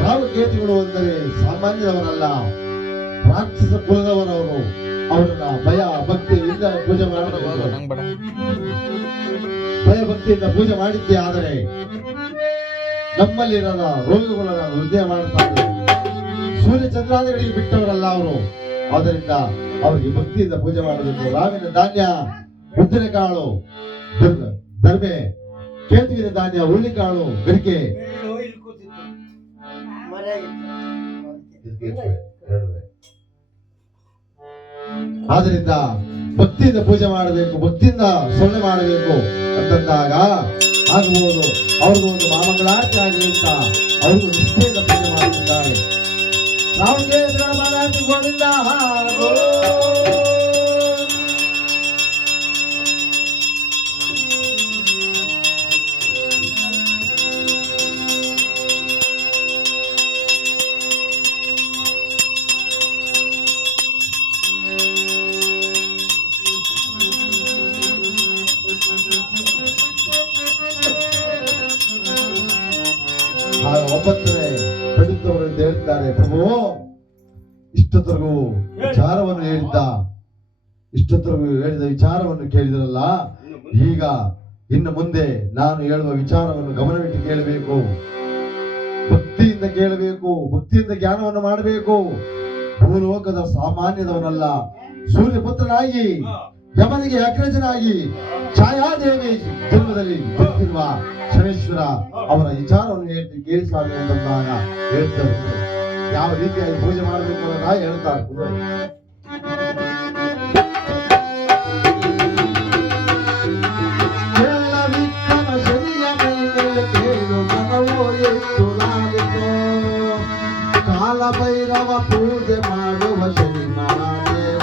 ರಾಹುಕೇತುಗಳು ಅಂದರೆ ಸಾಮಾನ್ಯದವರಲ್ಲ, ರಾಕ್ಷಸ ಕುಲದವರವರು. ಅವರನ್ನ ಭಯ ಭಕ್ತಿಯಿಂದ ಪೂಜೆ ಮಾಡಬೇಕು. ಭಯ ಭಕ್ತಿಯಿಂದ ಪೂಜೆ ಮಾಡಿದ್ದೇ ಆದರೆ ನಮ್ಮಲ್ಲಿರದ ರೋಗಗಳನ್ನು ವೃದ್ಧಿ ಮಾಡುತ್ತಾರೆ. ಸೂರ್ಯ ಚಂದ್ರಾದಿಗಳಿಗೆ ಬಿಟ್ಟವರಲ್ಲ ಅವರು. ಆದ್ದರಿಂದ ಅವರಿಗೆ ಭಕ್ತಿಯಿಂದ ಪೂಜೆ ಮಾಡಬೇಕು. ರಾವಿನ ಧಾನ್ಯ, ಉದ್ದಿನಕಾಳು, ದರ್ಬೆ, ಕೇತುವಿನ ಧಾನ್ಯ, ಹುರುಳಿಕಾಳು, ಗರಿಕೆ, ಆದ್ದರಿಂದ ಭಕ್ತಿಯಿಂದ ಪೂಜೆ ಮಾಡಬೇಕು, ಭಕ್ತಿಯಿಂದ ಸೊಳ್ಳೆ ಮಾಡಬೇಕು ಅಂತಂದಾಗ ಆಗಬಹುದು. ಅವ್ರದ್ದು ಒಂದು ಮಾಮಂಗಳಾರತಿ ಆಗಲಿ ಅಂತ ಅವ್ರಿಗೂ ನಿಷ್ಠೆಯಿಂದ ಪೂಜೆ ಮಾಡುತ್ತಿದ್ದಾರೆ. ರಾಹುಗೆ ಮಾಲಾತಿ ಗೋವಿಂದ. ಒಬ್ಬತ್ತನೇ ಪಂಡಿತವರು ಹೇಳ್ತಾರೆ, ಪ್ರಭು ಇಷ್ಟೊತ್ತರೆಗೂ ವಿಚಾರವನ್ನು ಹೇಳಿದ ವಿಚಾರವನ್ನು ಕೇಳಿದ್ರಲ್ಲ, ಈಗ ಇನ್ನು ಮುಂದೆ ನಾನು ಹೇಳುವ ವಿಚಾರವನ್ನು ಗಮನವಿಟ್ಟು ಕೇಳಬೇಕು, ಭಕ್ತಿಯಿಂದ ಕೇಳಬೇಕು, ಭಕ್ತಿಯಿಂದ ಜ್ಞಾನವನ್ನು ಮಾಡಬೇಕು. ಭೂಲೋಕದ ಸಾಮಾನ್ಯದವನಲ್ಲ, ಸೂರ್ಯಪುತ್ರನಾಗಿ ಯಮನಿಗೆ ಅಗ್ರಜನಾಗಿ ಛಾಯಾದೇವಿ ಜನ್ಮದಲ್ಲಿ ಹುಟ್ಟಿರುವ ಶನೇಶ್ವರ ಅವರ ವಿಚಾರವನ್ನು ಹೇಳ್ತೀನಿ ಕೇಳಿ ಸ್ವಾಮಿ ಅಂತಂದಾಗ ಹೇಳ್ತಾರೆ. ಯಾವ ರೀತಿಯಾಗಿ ಪೂಜೆ ಮಾಡಬೇಕು ಅಂತ ಹೇಳ್ತಾರೆ. ಕಾಲ ಭೈರವ ಪೂಜೆ ಮಾಡುವ ಶನಿ ಮಹಾದೇವ,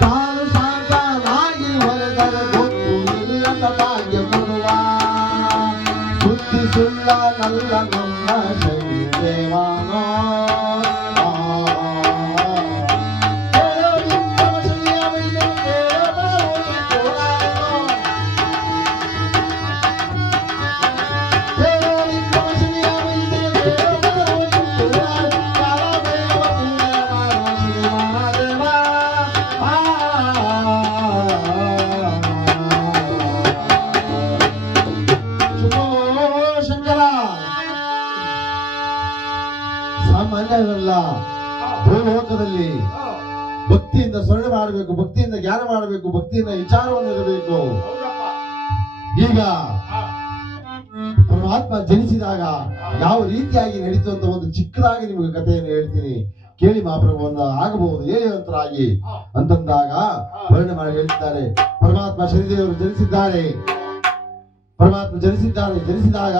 ತಾನು ನಾನಲ್ಲ ನಮ್ಮ ಶನಿದೇವನೋ. ಸಾಮಾನ್ಯವಲ್ಲ, ಭೂಲೋಕದಲ್ಲಿ ಭಕ್ತಿಯಿಂದ ಸ್ಮರಣೆ ಮಾಡಬೇಕು, ಭಕ್ತಿಯಿಂದ ಜ್ಞಾನ ಮಾಡಬೇಕು, ಭಕ್ತಿಯಿಂದ ವಿಚಾರವನ್ನು ಇರಬೇಕು. ಈಗ ಪರಮಾತ್ಮ ಜನಿಸಿದಾಗ ಯಾವ ರೀತಿಯಾಗಿ ನಡೀತು ಅಂತ ಒಂದು ಚಿಕ್ಕದಾಗಿ ನಿಮಗೆ ಕಥೆಯನ್ನು ಹೇಳ್ತೀನಿ, ಕೇಳಿ ಮಹಾಪ್ರಭುವನ್ನ ಆಗಬಹುದು ಹೇಳಿವಂತರಾಗಿ ಅಂತಂದಾಗ ವರ್ಣನೆ ಮಾಡಿ ಹೇಳ್ತಾರೆ. ಪರಮಾತ್ಮ ಶನಿದೇವರು ಜನಿಸಿದ್ದಾರೆ, ಪರಮಾತ್ಮ ಜನಿಸಿದಾಗ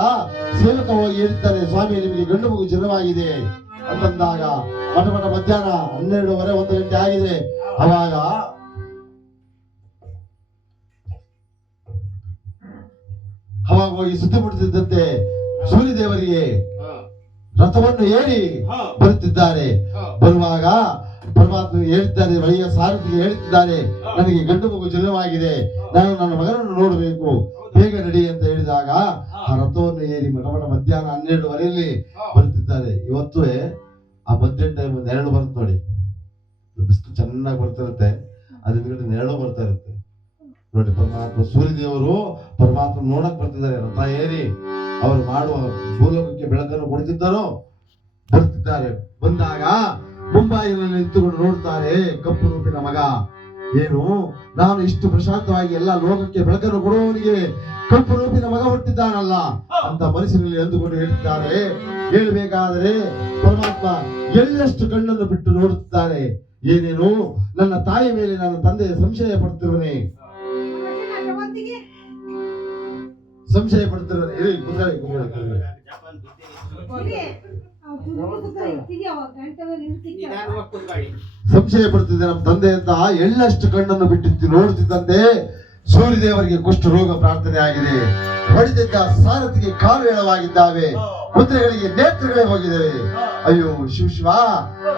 ಸೇವಕ ಹೋಗಿ ಹೇಳ್ತಾರೆ, ಸ್ವಾಮಿ ನಿಮಗೆ ಗಂಡು ಮಗು ಜನವಾಗಿದೆ ಅಂತಂದಾಗ ಮಠ ಮಧ್ಯಾಹ್ನ 12:30 1 ಗಂಟೆ ಆಗಿದೆ. ಅವಾಗ ಹೋಗಿ ಸುದ್ದಿ ಮುಟ್ಟಿದ್ದಂತೆ ಸೂರ್ಯದೇವರಿಗೆ ರಥವನ್ನು ಏರಿ ಬರುತ್ತಿದ್ದಾರೆ. ಬರುವಾಗ ಪರಮಾತ್ಮ ಹೇಳಿದ್ದಾರೆ, ಬಳಿಯ ಸಾರಥಿಗೆ ಹೇಳುತ್ತಿದ್ದಾರೆ, ನನಗೆ ಗಂಡು ಮಗು ಜನವಾಗಿದೆ, ನಾನು ನನ್ನ ಮಗನನ್ನು ನೋಡಬೇಕು, ಬೇಗ ನಡಿ ಅಂತ ಹೇಳಿದಾಗ ಆ ರಥವನ್ನು ಏರಿ ಮಧ್ಯಾಹ್ನ 12:30 ಬರುತ್ತಿದ್ದಾರೆ. ಇವತ್ತು ಆ ಮಧ್ಯಾಹ್ನ ಟೈಮ್ ನೆರಳು ಬರುತ್ತೆ ನೋಡಿ, ಬಿಸಿಲು ಚೆನ್ನಾಗಿ ಬರ್ತಿರುತ್ತೆ, ಅದ್ರ ನೆರಳು ಬರ್ತಾ ಇರುತ್ತೆ ನೋಡಿ. ಪರಮಾತ್ಮ ಸೂರ್ಯದೇವರು ಪರಮಾತ್ಮ ನೋಡಕ್ ಬರ್ತಿದ್ದಾರೆ, ರಥ ಏರಿ ಅವರು ಮಾಡುವ ಭೂಲೋಕಕ್ಕೆ ಬೆಳಕನ್ನು ಕೊಡ್ತಿದ್ದಾರೋ ಬರ್ತಿದ್ದಾರೆ. ಬಂದಾಗ ಮುಂಬಾಗಿಲಲ್ಲಿ ನಿಂತುಕೊಂಡು ನೋಡ್ತಾರೆ, ಕಪ್ಪು ರೂಪಿನ ಮಗ. ಏನು, ನಾನು ಇಷ್ಟು ಪ್ರಶಾಂತವಾಗಿ ಎಲ್ಲ ಲೋಕಕ್ಕೆ ಬೆಳಕನ್ನು ಕೊಡುವವನಿಗೆ ಕಪ್ಪು ರೂಪಿನ ಮಗ ಹುಟ್ಟಿದ್ದಾನಲ್ಲ ಅಂತ ಮನಸ್ಸಿನಲ್ಲಿ ಎಂದುಕೊಂಡು ಹೇಳ್ತಾರೆ. ಹೇಳ್ಬೇಕಾದ್ರೆ ಪರಮಾತ್ಮ ಎಳ್ಳಷ್ಟು ಕಣ್ಣನ್ನು ಬಿಟ್ಟು ನೋಡುತ್ತಿದ್ದಾರೆ. ಏನೇನು, ನನ್ನ ತಾಯಿ ಮೇಲೆ ನನ್ನ ತಂದೆ ಸಂಶಯ ಪಡ್ತಿರುವನೆ, ಸಂಶಯ ಪಡ್ತಿರುವನೆ. ಸಂಶಯ ಪಡ್ತಿದ್ದೆ ನಮ್ಮ ತಂದೆ ಅಂತ ಎಳ್ಳಷ್ಟು ಕಣ್ಣನ್ನು ಬಿಟ್ಟು ನೋಡುತ್ತಿದ್ದಂತೆ ಸೂರ್ಯದೇವರಿಗೆ ಕುಷ್ಠ ರೋಗ ಪ್ರಾರ್ಥನೆ ಆಗಿದೆ. ಹೊಡೆದಿದ್ದ ಸಾರಥಿಗೆ ಕಾಲು ಎಳವಾಗಿದ್ದಾವೆ, ಕುದುರೆಗಳಿಗೆ ನೇತ್ರಗಳೇ ಹೋಗಿದ್ದಾವೆ. ಅಯ್ಯೋ ಶಿವ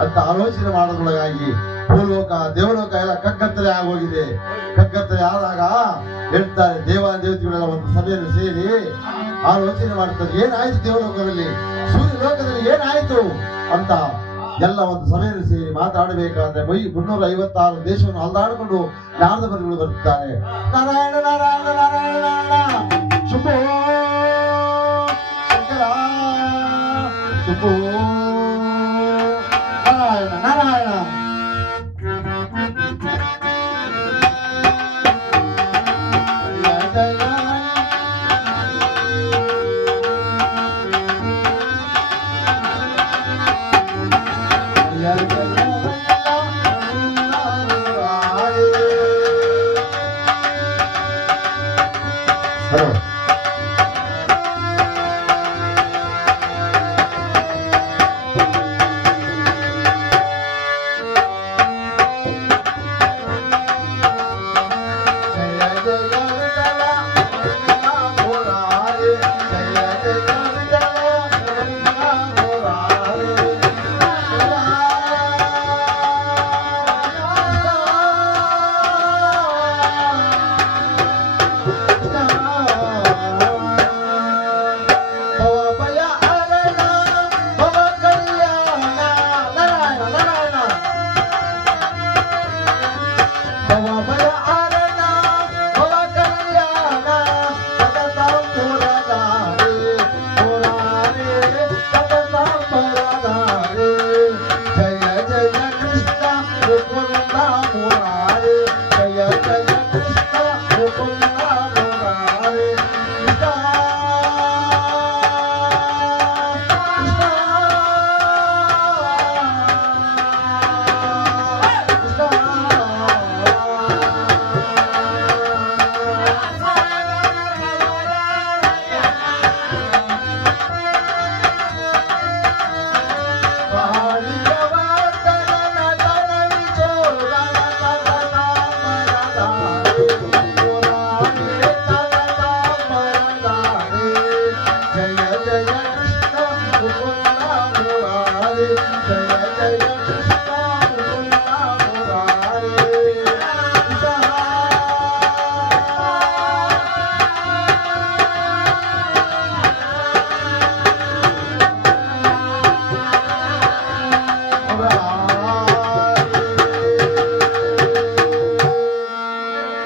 ಅಂತ ಆಲೋಚನೆ ಮಾಡೋದ್ರೊಳಗಾಗಿ ಭೂಲೋಕ ದೇವಲೋಕ ಎಲ್ಲ ಕಗ್ಗತ್ತಲೆ ಆಗೋಗಿದೆ. ಕಗ್ಗತ್ತಲೆ ಆದಾಗ ಹೇಳ್ತಾರೆ, ದೇವತೆಗಳೆಲ್ಲ ಒಂದು ಸಭೆಯನ್ನು ಸೇರಿ ಆಲೋಚನೆ ಮಾಡ್ತಾರೆ, ಏನಾಯ್ತು ದೇವಲೋಕದಲ್ಲಿ, ಸೂರ್ಯ ಲೋಕದಲ್ಲಿ ಏನಾಯ್ತು ಅಂತ ಎಲ್ಲ ಒಂದು ಸಭೆಯಲ್ಲಿ ಸೇರಿ ಮಾತಾಡಬೇಕಾದ್ರೆ 356 ದೇಶವನ್ನು ಅಲ್ದಾಡಿಕೊಂಡು ನಾರದ ಬರಿಗಳು ಬರುತ್ತಾರೆ. ನಾರಾಯಣ ನಾರಾಯಣ ನಾರಾಯಣ ನಾರಾಯಣ ಶಂಭೋ ಶಂಕರ ಶಂಭೋ ನಾರಾಯಣ ನಾರಾಯಣ.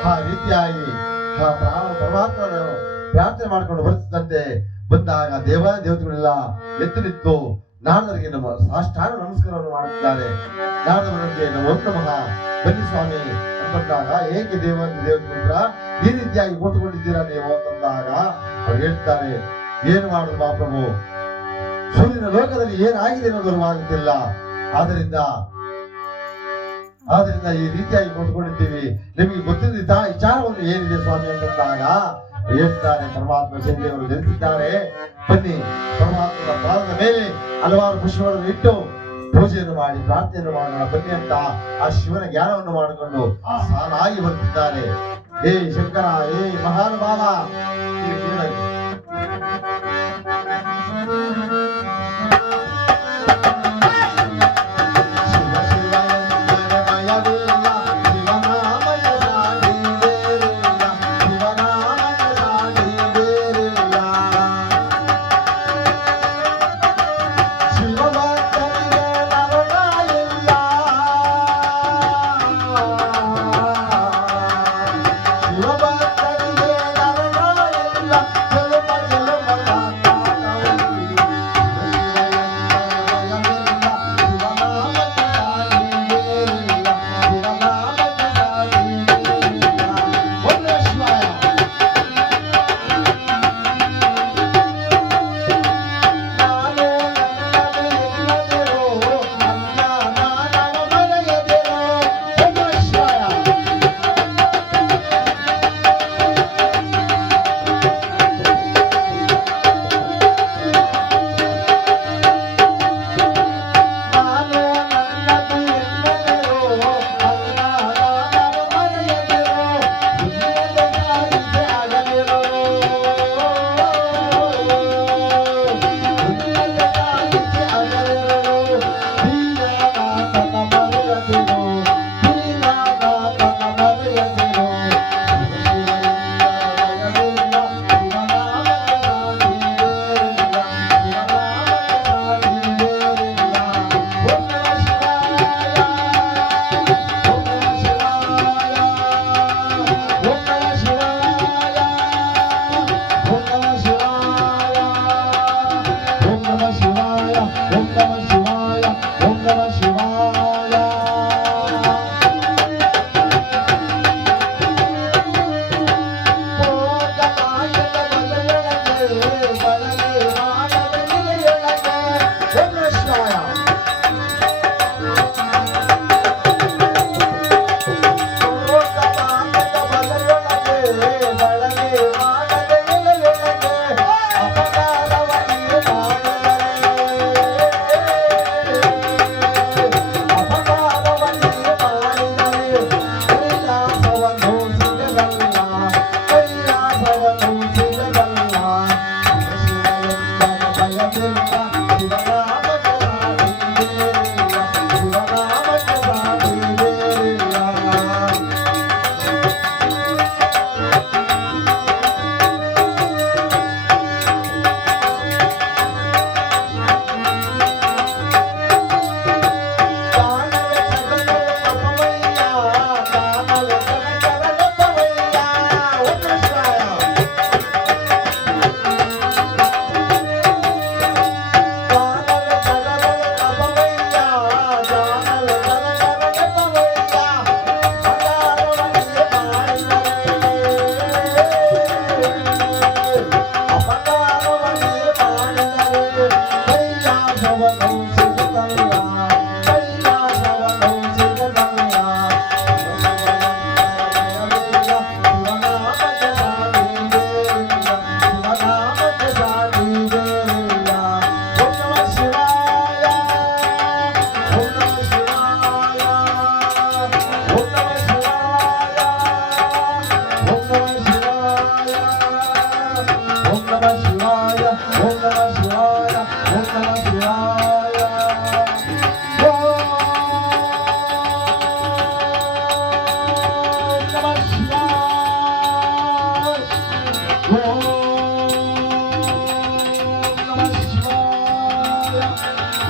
ಆ ರೀತಿಯಾಗಿ ಪರಮಾತ್ಮನ ಪ್ರಾರ್ಥನೆ ಮಾಡಿಕೊಂಡು ಬರುತ್ತಿದ್ದಂತೆ ಬಂದಾಗ ದೇವತೆಗಳೆಲ್ಲ ಎದ್ದು ನಿಂತು ನಾರದರಿಗೆ ನಮ್ಮ ಸಾಷ್ಟಾಂಗ ನಮಸ್ಕಾರವನ್ನು ಮಾಡುತ್ತಿದ್ದಾರೆ. ನಾರದವರಿಗೆ ನಮೋ ನಮಃ, ಬನ್ನಿ ಸ್ವಾಮಿ ಅಂತಂದಾಗ, ಹೇಗೆ ದೇವತೆಗಳ ಈ ರೀತಿಯಾಗಿ ಕೂತ್ಕೊಂಡಿದ್ದೀರಾ ನೀವು ಅಂತಂದಾಗ ಅವ್ರು ಹೇಳ್ತಾರೆ, ಏನು ಮಾಡುದು ಮಹಾಪ್ರಭು, ಸೂರ್ಯನ ಲೋಕದಲ್ಲಿ ಏನಾಗಿದೆ ಅನ್ನೋದು ಅರಿವಾಗುತ್ತಿಲ್ಲ. ಆದ್ರಿಂದ ಈ ರೀತಿಯಾಗಿ ಕೂತ್ಕೊಂಡಿದ್ದೀವಿ, ನಿಮಗೆ ಗೊತ್ತಿದ್ದ ವಿಚಾರವನ್ನು ಏನಿದೆ ಸ್ವಾಮಿ ಅಂತಂದಾಗ ಹೇಳ್ತಾರೆ, ಪರಮಾತ್ಮ ಚಂದ್ರವರು ಜನಿಸಿದ್ದಾರೆ, ಬನ್ನಿ ಪರಮಾತ್ಮನ ಪಾದದ ಮೇಲೆ ಹಲವಾರು ಪುಷ್ಪಗಳನ್ನು ಇಟ್ಟು ಪೂಜೆಯನ್ನು ಮಾಡಿ ಪ್ರಾರ್ಥನೆಯನ್ನು ಮಾಡೋಣ ಬನ್ನಿ ಅಂತ ಆ ಶಿವನ ಜ್ಞಾನವನ್ನು ಮಾಡಿಕೊಂಡು ಸಾಲಾಗಿ ಬರ್ತಿದ್ದಾರೆ. ಏ ಶಂಕರ, ಏ ಮಹಾನುಭಾವ,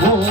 ಓಂ